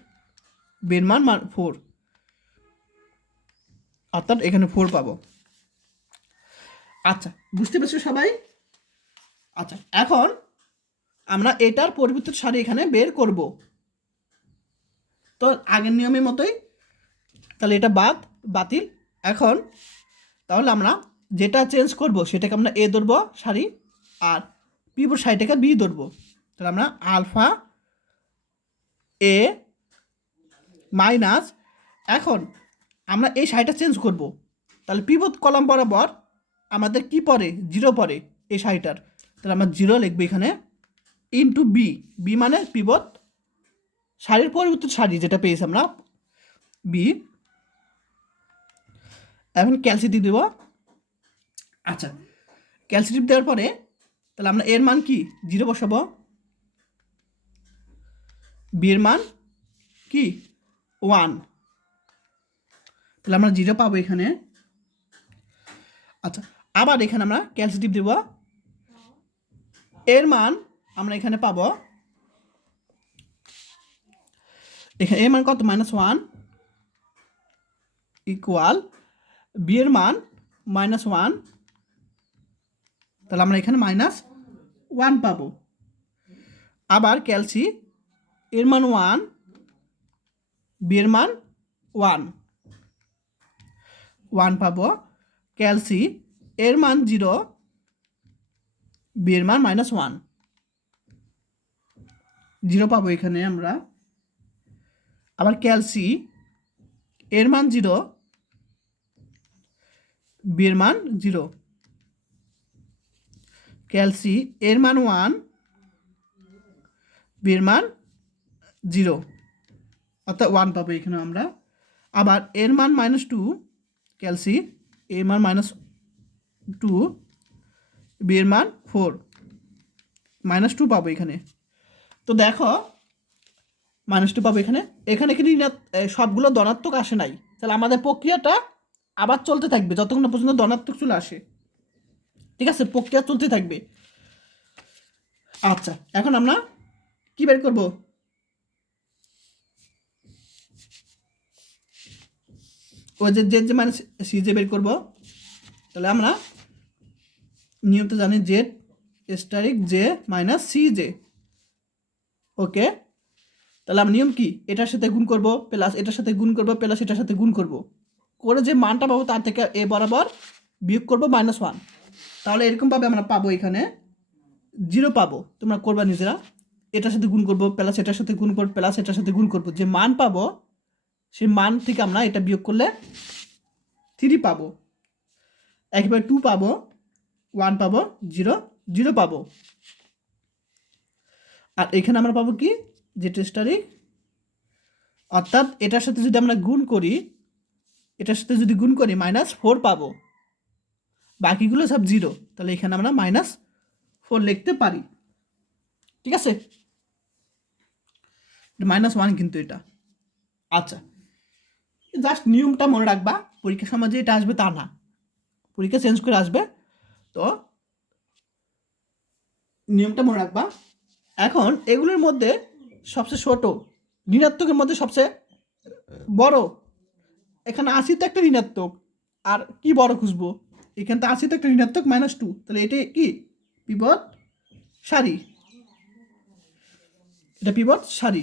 বি এর মান 4, অর্থাৎ এখানে 4 পাবো। আচ্ছা বুঝতে পেরেছো সবাই? আচ্ছা এখন আমরা এটার পরিবর্তিত সারি এখানে বের করব। তো আগের নিয়মের মতোই, তাহলে এটা বাতিল। এখন তাহলে আমরা যেটা চেঞ্জ করব সেটাকে আমরা এ ধরবো সারি, আর পিভট সারিটাকে বি ধরবো। তাহলে আমরা আলফা এ মাইনাস, এখন আমরা এই সারিটা চেঞ্জ করব। তাহলে পিভট কলাম বরাবর আমাদের কি পড়ে 0 পড়ে এই সারিটার, তাহলে আমরা 0 লিখবো এখানে ইন্টু বি, বি মানে পিভট সারির পরিবর্তিত সারি যেটা পেয়েছি আমরা বি। এখন ক্যালসিটিভ দেব। আচ্ছা ক্যালসিটিভ দেওয়ার পরে তাহলে আমরা এর মান কি 0 বসাবো, বি এর মান কি 1, তাহলে আমরা 0 পাবো এখানে। আচ্ছা আবার এখানে আমরা ক্যালসিটিভ দেব, এর মান আমরা এখানে পাবো এখানে এর মান কত -1 ইকুয়াল বি এর মান -1, তাহলে আমরা এখানে -1 পাবো। আবার ক্যালসি এর মান 1, বি এর মান 1 পাবো। ক্যালসি এর মান 0, বি এর মান -1, 0 পাবো এখানে আমরা। আবার ক্যালসি এর মান 0, বি এর মান 0, ক্যালসি এর মান 1, বি এর মান 0, অর্থাৎ 1 পাবো এখানে আমরা। আবার এর মান -2, ক্যালসি এর মান -2, বি এর মান 4, -2 পাবো এখানে। তো দেখো -2 পাবো এখানে, এখানে কিন্তু সবগুলো ধনাত্মক আসে নাই, তাহলে আমাদের প্রক্রিয়াটা আবার চলতে থাকবে যতক্ষণ না পর্যন্ত ধনাত্মক চলে আসে। ঠিক আছে, প্রক্রিয়া চলতে থাকবে। আচ্ছা এখন আমরা কি বের করব, ওই যে জেড যে মানে সি জে বের করব। তাহলে আমরা নিয়মটা জানি Z asterisk J minus C j. Okay, তাহলে আমরা নিয়ম কি, এটার সাথে গুণ করব প্লাস এটার সাথে গুণ করব প্লাস এটার সাথে গুণ করব, করে যে মানটা পাবো তার থেকে এ বরাবর বিয়োগ করব -1। তাহলে এরকমভাবে আমরা পাবো এখানে 0 পাবো। তোমরা করবা নিজেরা, এটার সাথে গুণ করব প্লাস এটার সাথে গুণ করব প্লাস এটার সাথে গুণ করব, যে মান পাবো সেই মান থেকে আমরা এটা বিয়োগ করলে 3 পাবো, একবার 2 পাবো, 1 পাবো, 0 0 পাবো। আর এখানে আমরা পাবো কি, যে টেস্টারি, অর্থাৎ এটার সাথে যদি আমরা গুণ করি, এটার সাথে যদি গুণ করি -4 পাবো, বাকিগুলো সব 0। তাহলে এখানে আমরা -4 লিখতে পারি। ঠিক আছে, -1 কিন্তু এটা। আচ্ছা, জাস্ট নিয়মটা মনে রাখবা, পরীক্ষার সময় যে এটা আসবে তা না, পরীক্ষা চেঞ্জ করে আসবে, তো নিয়মটা মনে রাখবা। এখন এগুলোর মধ্যে সবচেয়ে ছোট ঋণাত্মকের মধ্যে সবচেয়ে বড়, এখানে 80 তো একটা ঋণাত্মক, আর কি বড় খুঁজবো, এখানে তো 80 তো একটা ঋণাত্মক -2, তাহলে এটা কি পিভট সারি, এটা পিভট সারি।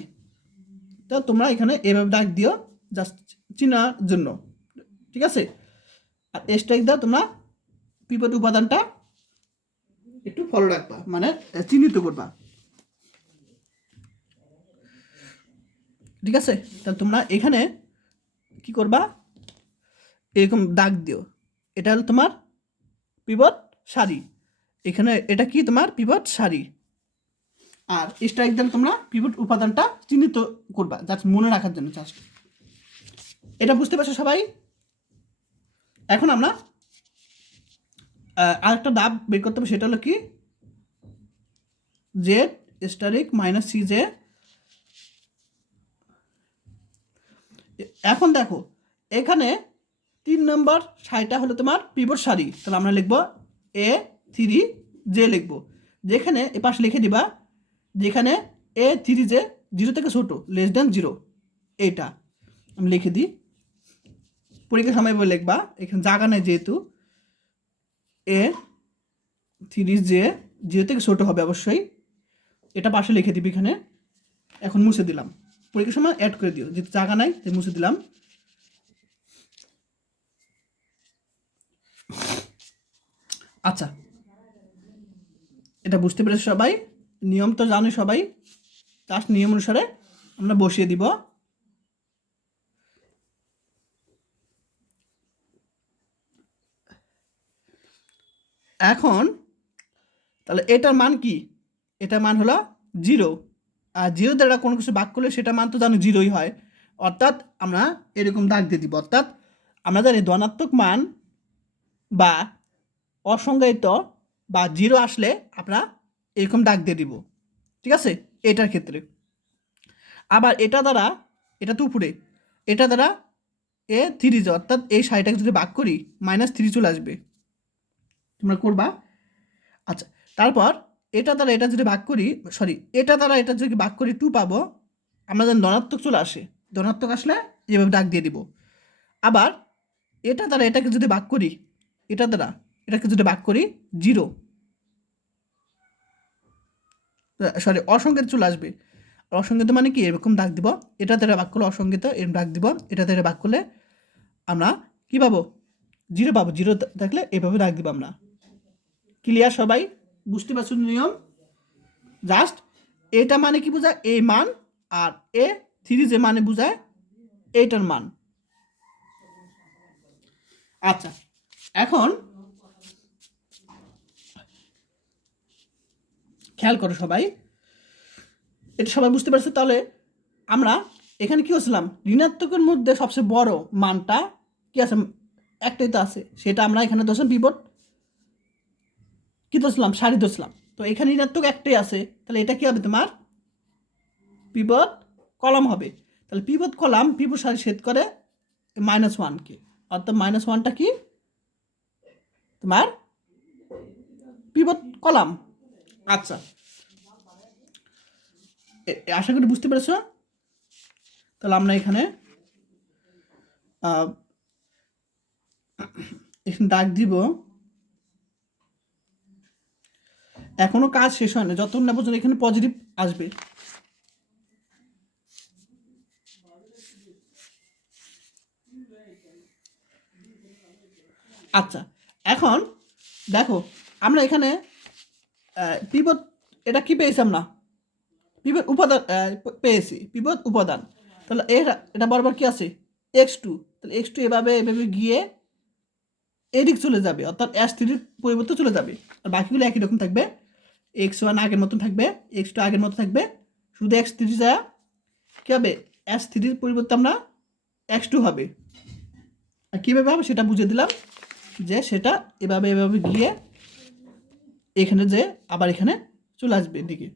তা তোমরা এখানে এভাবে দাগ দিও জাস্ট চেনার জন্য। ঠিক আছে, আর স্ট্রাইক দাও তোমরা পিভট উপাদানটা একটু ফলো রাখবা, মানে চিহ্নিত করবা। ঠিক আছে, তাহলে তোমরা এখানে কি করবা, এরকম দাগ দিও, এটা হলো তোমার পিভট সারি, এখানে এটা কি তোমার পিভট সারি, আর স্ট্রাইক দিলে তোমরা পিভট উপাদানটা চিহ্নিত করবা, জাস্ট মনে রাখার জন্য জাস্ট। এটা বুঝতে পারছো সবাই? এখন আমরা আরেকটা ডাব বের করতে হবে, সেটা হলো কি জেড স্টারিক -CJ। এখন দেখো এখানে 3 নম্বর সারিটা হলো তোমার পিভট সারি, তাহলে আমরা লিখবো A3J লিখবো, যেখানে এ পাশে লিখে দিবা যেখানে A3J 0 থেকে ছোট <0, এইটা আমি লিখে দিই, পরীক্ষার সময় বলে লিখবা, এখানে জায়গা নেই যেহেতু, A3J 0 থেকে ছোট হবে অবশ্যই, এটা পাশে লিখে দিবি এখানে। এখন মুছে দিলাম, পরীক্ষার সময় অ্যাড করে দিও, যেহেতু জায়গা নাই তাই মুছে দিলাম। আচ্ছা, এটা বুঝতে পেরেছো সবাই? নিয়ম তো জানো সবাই, তার নিয়ম অনুসারে আমরা বসিয়ে দিব। এখন তাহলে এটার মান কি, এটার মান হলো 0, আর 0 দ্বারা কোনো কিছু ভাগ করলে সেটা মান তো জানো 0ই হয়, অর্থাৎ আমরা এরকম দাগ দিয়ে দিব, অর্থাৎ আমরা জানি ধনাত্মক মান বা অসংজ্ঞায়িত বা 0 আসলে আমরা এরকম দাগ দিয়ে দিব। ঠিক আছে, এটার ক্ষেত্রে। আবার এটা দ্বারা, এটা তো উপরে, এটা দ্বারা A3J, অর্থাৎ এই সারিটাকে যদি ভাগ করি -3 চলে আসবে, তোমরা করবা। আচ্ছা, তারপর এটা দ্বারা এটা যদি ভাগ করি, সরি এটা দ্বারা এটা যদি ভাগ করি 2 পাবো, আমরা যেন ধনাত্মক চলে আসে, ধনাত্মক আসলে এভাবে দাগ দিয়ে দিব। আবার এটা দ্বারা এটাকে যদি ভাগ করি, এটা দ্বারা এটাকে যদি ভাগ করি 0, সরি অসংখ্যিত চলে আসবে, অসংখ্যিত মানে কি এরকম দাগ দিব, এটা দ্বারা ভাগ করলে অসংখ্যিত এরকম দাগ দিব, এটা দ্বারা ভাগ করলে আমরা কি পাবো 0 পাবো, 0 থাকলে এভাবে দাগ দিব আমরা। ক্লিয়ার সবাই? বুঝতে পারছো নিয়ম? জাস্ট এটা মানে কি বোঝায় এই মান, আর A3J মানে বোঝায় এইটার মান। আচ্ছা, এখন খেয়াল করো সবাই, এটা সবাই বুঝতে পারছো? তাহলে আমরা এখানে কি করছিলাম, ঋণাত্মকের মধ্যে সবচেয়ে বড় মানটা কি আছে, একটাই তো আছে, সেটা আমরা এখানে ধরছিলাম পিভট, কি ধরছিলাম সারি ধরছিলাম, তো এখানে ঋণাত্মক একটাই আছে, তাহলে এটা কি হবে তোমার পিভট কলাম হবে। তাহলে পিভট কলাম পিভট সারি ছেদ করে -1কে, অর্থাৎ -1টা কি তোমার পিভট কলাম। আচ্ছা, আশা করি বুঝতে পেরেছ? তাহলে আমরা এখানে এখানে দাগ দিব, এখনো কাজ শেষ হয় না, যতক্ষণ না পর্যন্ত এখানে পজিটিভ আসবে। আচ্ছা, এখন দেখো আমরা এখানে পিভট এটা কি পেয়েছি আমরা, পিভট উপাদান পেয়েছি, পিভট উপাদান। তাহলে এটা বরাবর কি আছে x2, তাহলে x2 এভাবে এভাবে গিয়ে এদিক চলে যাবে, অর্থাৎ S3 পরিবর্তে চলে যাবে। আর বাকিগুলো একই রকম থাকবে, x1 আগের মতন থাকবে, x2 আগের মতো থাকবে, শুধু x3 যা কী হবে, S3 পরিবর্তে আমরা x2 হবে। আর কীভাবে হবে সেটা বুঝে দিলাম, যে সেটা এভাবে এভাবে গিয়ে এখানে যে আবার এখানে চলে আসবে এদিকে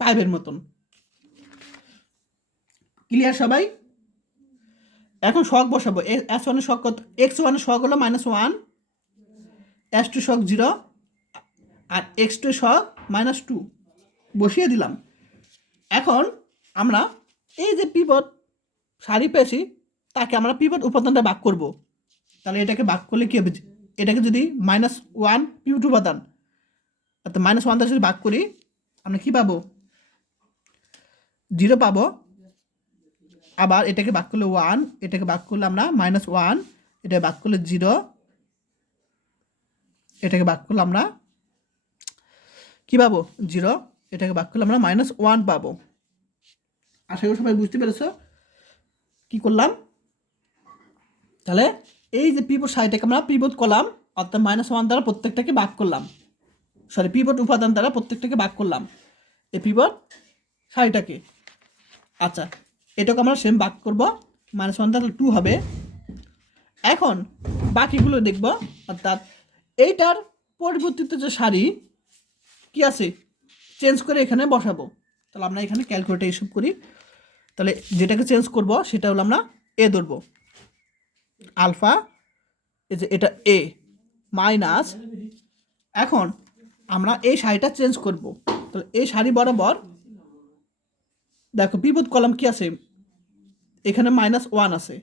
পাইপের মতন। ক্লিয়ার সবাই? এখন শক বসাবো। S1 এর শক কত, x1 এর শক হলো -1, S2 শক 0, আর x2 শক -2 বসিয়ে দিলাম। এখন আমরা এই যে পিভট সারি পেয়েছি তাকে আমরা পিভট উপাদানটা ভাগ করব। তাহলে এটাকে ভাগ করলে কী হবে, এটাকে যদি -1 পিভট উপাদান অর্থাৎ -1 দ্বারা যদি ভাগ করি আমরা কী পাবো, 0 পাবো। আবার এটাকে ভাগ করলে 1, এটাকে ভাগ করলে আমরা -1, এটাকে ভাগ করলে 0, এটাকে ভাগ করলে আমরা কী পাবো 0, এটাকে ভাগ করলে আমরা -1 পাবো। আশা করি সবাই বুঝতে পেরেছ কি করলাম। তাহলে এই যে পিভট সারিটাকে আমরা পিভট কলাম অর্থাৎ -1 দ্বারা প্রত্যেকটাকে ভাগ করলাম, সরি পিভট উপাদান দ্বারা প্রত্যেকটাকে ভাগ করলাম এই পিভট সারিটাকে। আচ্ছা, এটাকে আমরা সেম ভাগ করব, -1 দ্বারা 2 হবে। এখন বাকিগুলো দেখব, অর্থাৎ এইটার পরিবর্তিত যে সারি কি আছে চেঞ্জ করে এখানে বসাবো। তাহলে আমরা এখানে ক্যালকুলেটর হিসাব করি। তাহলে যেটাকে চেঞ্জ করব সেটা হলো আমরা এ ধরবো, আলফা এই যে এটা এ মাইনাস। এখন আমরা এই সারিটা চেঞ্জ করব। তাহলে এই সারি বরাবর দেখো পিভট কলাম কি আছে, এখানে -1 আছে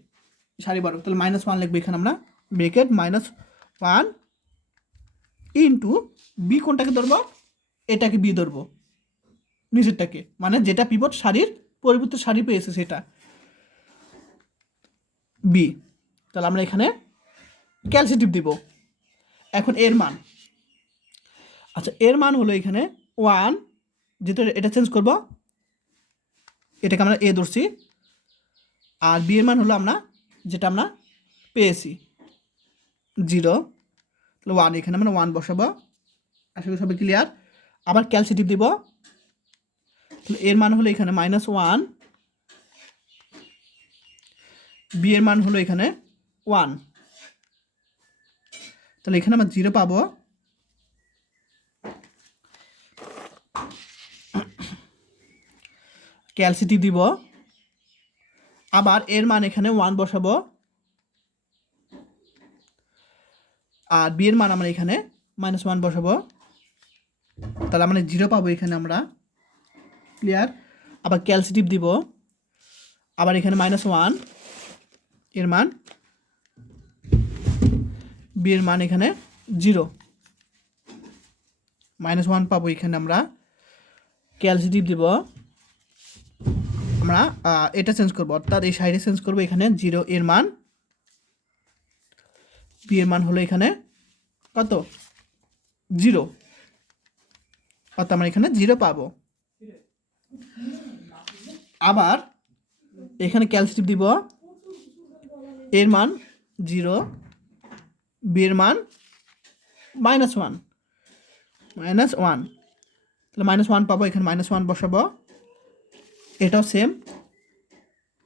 সারি বরাবর, তাহলে -1 লিখবো এখানে আমরা, ব্রেকেট -1 ইন্টু বি, কোনটাকে ধরবো, এটাকে বি ধরবো, নিচেরটাকে, মানে যেটা পিভট সারির পরিবর্তিত সারি পেয়েছে সেটা বি। তাহলে আমরা এখানে ক্যালসিটিভ দিব। এখন এর মান, আচ্ছা এর মান হলো এখানে 1, যেহেতু এটা চেঞ্জ করব এটাকে আমরা এ ধরছি, আর বি এর মান হলো আমরা যেটা আমরা পেয়েছি 0, তাহলে 1, এখানে আমরা 1 বসাবো। আশা করি সবাই ক্লিয়ার। আবার ক্যালসিটিভ দিব, তাহলে এর মান হলো এখানে -1, বি এর মান হলো এখানে 1, তাহলে এখানে আমরা 0 পাবো। ক্যালসিটিভ দিব, আবার এর মান এখানে 1 বসাবো, আর বি এর মান আমরা এখানে -1 বসাবো, তাহলে আমরা 0 পাবো এখানে আমরা। ক্লিয়ার? আবার ক্যালসিটিভ দিব, আবার এখানে -1 এর মান, বি এর মান এখানে 0, -1 পাবো এখানে আমরা। ক্যালসিটিভ দিব, আমরা এটা চেঞ্জ করবো, অর্থাৎ এই সাইডে চেঞ্জ করবো, এখানে 0 এর মান, বি এর মান হলো এখানে কত 0, অর্থাৎ আমরা এখানে 0 পাবো। আবার এখানে ক্যালসিটিভ দিব, এর মান 0, বি এর মান -1, তাহলে -1 পাবো, এখানে -1 বসাবো। এটাও সেম,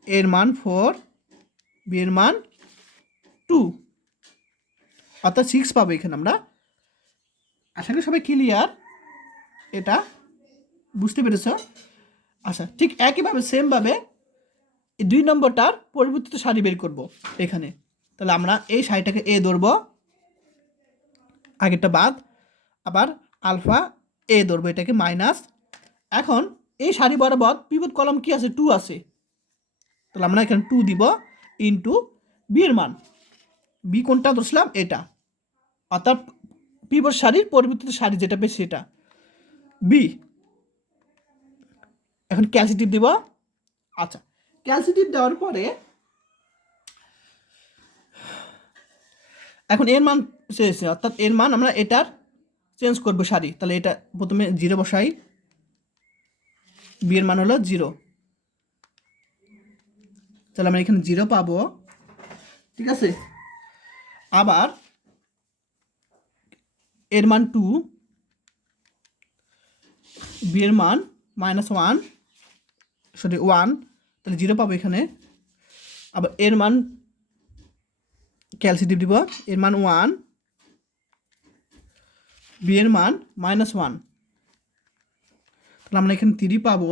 এর মান 4, বি এর মান 2, অর্থাৎ 6 পাবো এখানে আমরা। আশা করি সবাই ক্লিয়ার, এটা বুঝতে পেরেছ? আচ্ছা, ঠিক একইভাবে সেমভাবে এই 2 নম্বরটার পরিবর্তিত সারি বের করব এখানে। তাহলে আমরা এই সারিটাকে এ ধরবো, আগেরটা বাদ, আবার আলফা এ ধরবো, এটাকে মাইনাস। এখন এই সারি বরাবর পিভট কলাম কি আছে 2 আছে, তাহলে আমরা এখানে 2 দিব ইন্টু বি এর মান, বি কোনটা ধরছিলাম এটা, অর্থাৎ পিভট সারির পরিবর্তিত সারি যেটা পেয়েছি সেটা বি। এখন ক্যালসিটিভ দিব। আচ্ছা, ক্যালসিটিভ দেওয়ার পরে এখন এর মান চেয়েছে, অর্থাৎ এর মান আমরা এটার চেঞ্জ করবো সারি। তাহলে এটা প্রথমে 0 বসাই, বি এর মান হলো 0, তাহলে আমরা এখানে 0 পাবো। ঠিক আছে, আবার এর মান 2, বি এর মান -1, সরি 1, তাহলে 0 পাবো এখানে। আবার এর মান ক্যালসিটিভ দিব, এর মান 1, বি এর মান -1, তাহলে আমরা এখানে 3 পাবো।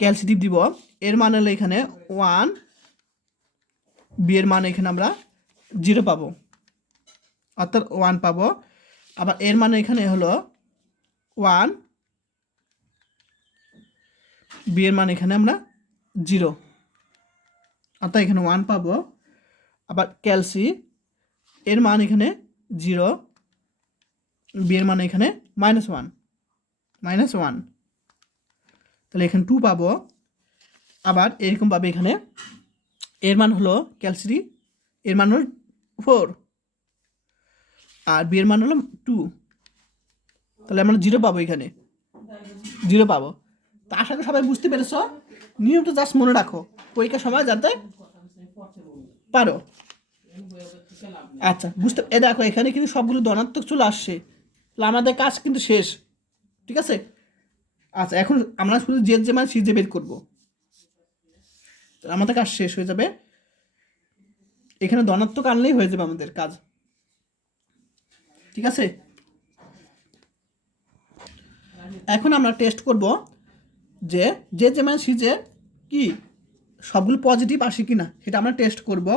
ক্যালসিটিভ দিব, এর মান হলো এখানে 1, বি এর মান এখানে আমরা 0 পাবো, অর্থাৎ 1 পাবো। আবার এর মান এখানে হলো 1, বি এর মান এখানে আমরা 0, অর্থাৎ এখানে 1 পাবো। আবার ক্যালসি এর মান এখানে 0, বি এর মান এখানে -1, তাহলে এখানে 2 পাবো। আবার এরকম পাবে এখানে এর মান হলো ক্যালসি, এর মান হলো 4, আর বি এর মান হলো 2, তাহলে আমরা 0 পাবো, এখানে 0 পাবো। তা আশা করি সবাই বুঝতে পেরেছ, নিয়মটা জাস্ট মনে রাখো পরীক্ষার সময় যাতে পারো। আচ্ছা, বুঝতে দেখো এখানে কিন্তু সবগুলো ধনাত্মক চলে আসছে, তাহলে আমাদের কাজ কিন্তু শেষ। ঠিক আছে, আচ্ছা এখন আমরা শুধু জেদ যে মান সিজে বের করবো, আমাদের কাজ শেষ হয়ে যাবে। এখানে ধনাত্মক আনলেই হয়ে যাবে আমাদের কাজ। ঠিক আছে, এখন আমরা টেস্ট করব যে যে মান সিজে কি সবগুলো পজিটিভ আসে কি না, সেটা আমরা টেস্ট করব।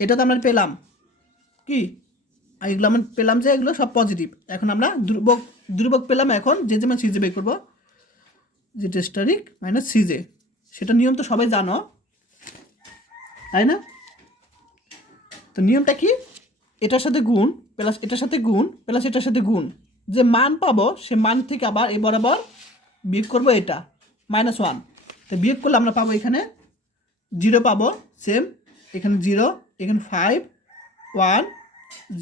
এটা তো আমরা পেলাম কি, এগুলো আমরা পেলাম যে এগুলো সব পজিটিভ। এখন আমরা ধ্রুবক পেলাম, এখন যে মান সিজে বের করবো, যে টেস্টারিক মাইনাস সিজে, সেটা নিয়ম তো সবাই জানো, তাই না? তো নিয়মটা কি, এটার সাথে গুণ প্লাস এটার সাথে গুণ প্লাস এটার সাথে গুণ, যে মান পাবো সে মান থেকে আবার এই বরাবর বিয়োগ করবো, এটা -1, তো বিয়োগ করলে আমরা পাবো এখানে 0 পাবো, সেম এখানে 0, এখানে 5, 1,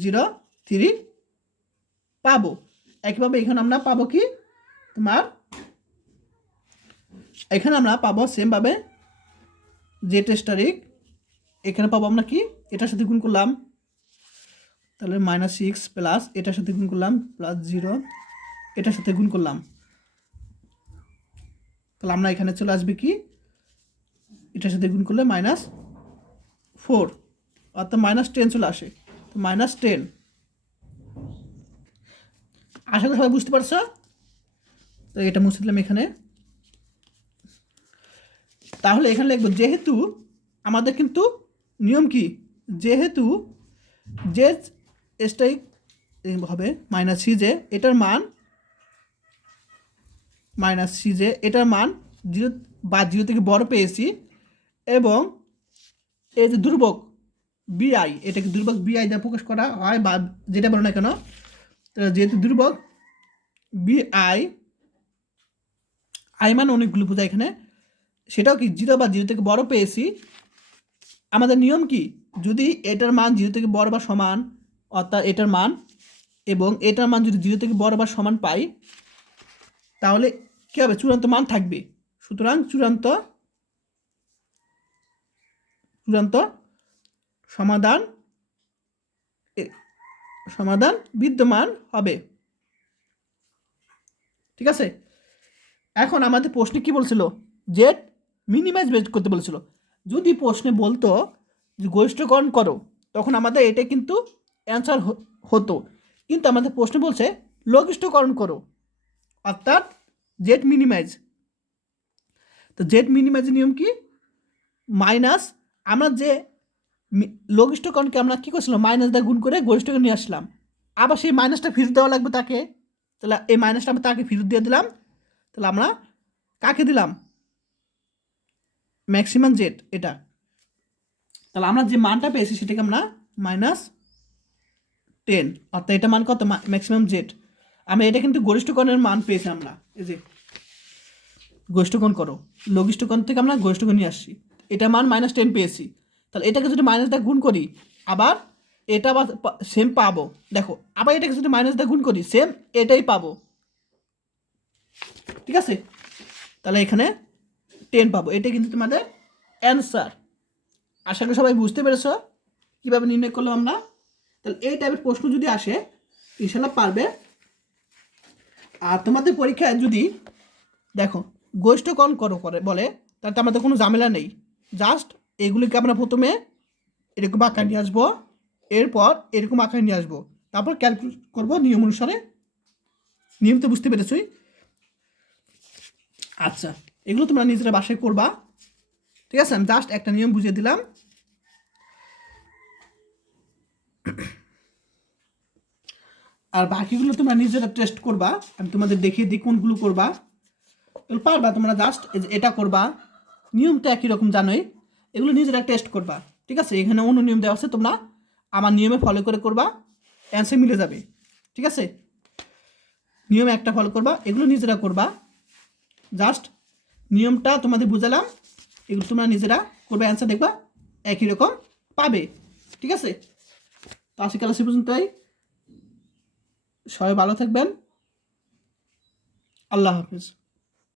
0, 3 পাবো। একইভাবে এখানে আমরা পাবো কি তোমার, এখানে আমরা পাবো সেমভাবে যে টেস্টারিক, এখানে পাবো আমরা কি, এটার সাথে গুণ করলাম, তাহলে -6 প্লাস এটার সাথে গুণ করলাম +0, এটার সাথে গুণ করলাম, তাহলে আমরা এখানে চলে আসবে কি, এটার সাথে গুণ করলে -4, অর্থাৎ -10 চলে আসে, তো -10। আশা করি সবাই বুঝতে পারছো। তো এটা মুছে দিলাম এখানে। তাহলে এখানে লিখবো যেহেতু আমাদের কিন্তু নিয়ম কি, যেহেতু যে স্ট্রাইক হবে -সিজে, এটার মান -সিজে, এটার মান 0 বা 0 থেকে বড় পেয়েছি, এবং এই যে ধ্রুবক বিআই, এটাকে ধ্রুবক বিআই দ্বারা প্রকাশ করা হয়, বা যেটা বলো না কেন, যেহেতু ধ্রুবক বিআই, আই মান অনেকগুলো বোঝায় এখানে, সেটাও কি 0 বা 0 থেকে বড় পেয়েছি। আমাদের নিয়ম কি, যদি এটার মান 0 থেকে বড় বা সমান, অর্থাৎ এটার মান এবং এটার মান যদি 0 থেকে বড় বা সমান পাই, তাহলে কী হবে, চূড়ান্ত মান থাকবে। সুতরাং চূড়ান্ত সমাধান বিদ্যমান হবে। ঠিক আছে, এখন আমাদের প্রশ্নে কি বলছিল, জেড মিনিমাইজ বের করতে বলছিল। যদি প্রশ্নে বলতো যে গরিষ্ঠকরণ করো, তখন আমাদের এটা কিন্তু অ্যান্সার হতো, কিন্তু আমাদের প্রশ্নে বলছে লঘিষ্ঠকরণ করো, অর্থাৎ জেড মিনিমাইজ। তো জেড মিনিমাইজের নিয়ম কি, মাইনাস, আমরা যে লঘিষ্ঠকরণকে আমরা কী করছিলাম, মাইনাস দিয়ে গুণ করে গরিষ্ঠকে নিয়ে আসলাম, আবার সেই মাইনাসটা ফেরত দেওয়া লাগবে তাকে, তাহলে এই মাইনাসটা আমরা তাকে ফেরত দিয়ে দিলাম, তাহলে আমরা কাকে দিলাম, ম্যাক্সিমাম জেড এটা, তাহলে আমরা যে মানটা পেয়েছি সেটাকে আমরা -10, অর্থাৎ এটা মান কত, ম্যাক্সিমাম জেড। আমরা এটা কিন্তু গরিষ্ঠকরণের মান পেয়েছি আমরা, এই যে গরিষ্ঠকরণ করো, লঘিষ্ঠকরণ থেকে আমরা গরিষ্ঠকরণ নিয়ে আসছি, এটা মান -10 পেয়েছি, তাহলে এটাকে যদি মাইনাস দিয়ে গুণ করি আবার এটা আবার সেম পাবো। দেখো আবার এটাকে যদি মাইনাস দিয়ে গুণ করি সেম এটাই পাবো, ঠিক আছে? তাহলে এখানে 10 পাবো। এটাই কিন্তু তোমাদের অ্যান্সার। আশা করি সবাই বুঝতে পেরেছো কীভাবে নির্ণয় করলাম আমরা। তাহলে এই টাইপের প্রশ্ন যদি আসে ইনশাল্লাহ পারবে। আর তোমাদের পরীক্ষায় যদি দেখো গোষ্ঠকরণ করে বলে তাহলে তো আমাদের কোনো ঝামেলা নেই। জাস্ট এগুলিকে আমরা প্রথমে এরকম আকার নিয়ে আসবো, এরপর এরকম আকার নিয়ে আসবো, তারপর ক্যালকুলেট করবো নিয়ম অনুসারে। নিয়ম তো বুঝতে পেরেছই। আচ্ছা, এগুলো তোমরা নিজেরা বাসায় করবা, ঠিক আছে? আমি জাস্ট একটা নিয়ম বুঝিয়ে দিলাম। আর বাকিগুলো তোমরা নিজেরা টেস্ট করবা, আমি তোমাদের দেখিয়ে দিই কোনগুলো করবা। এগুলো পারবা তোমরা, জাস্ট এটা করবা। নিয়মটা একই রকম জানোই, এগুলো নিজেরা টেস্ট করবা, ঠিক আছে? এখানে অন্য নিয়ম দেওয়া আছে, তোমরা আমার নিয়মে ফলো করে করবা, অ্যান্সার মিলে যাবে, ঠিক আছে? নিয়ম একটা ফলো করবা, এগুলো নিজেরা করবা। জাস্ট নিয়মটা তোমাদের বুঝালাম, এগুলো তোমরা নিজেরা করবে, অ্যান্সার দেখবা একই রকম পাবে, ঠিক আছে? তো আজকে ক্লাস পর্যন্তই। সবাই ভালো থাকবেন। আল্লাহ হাফিজ।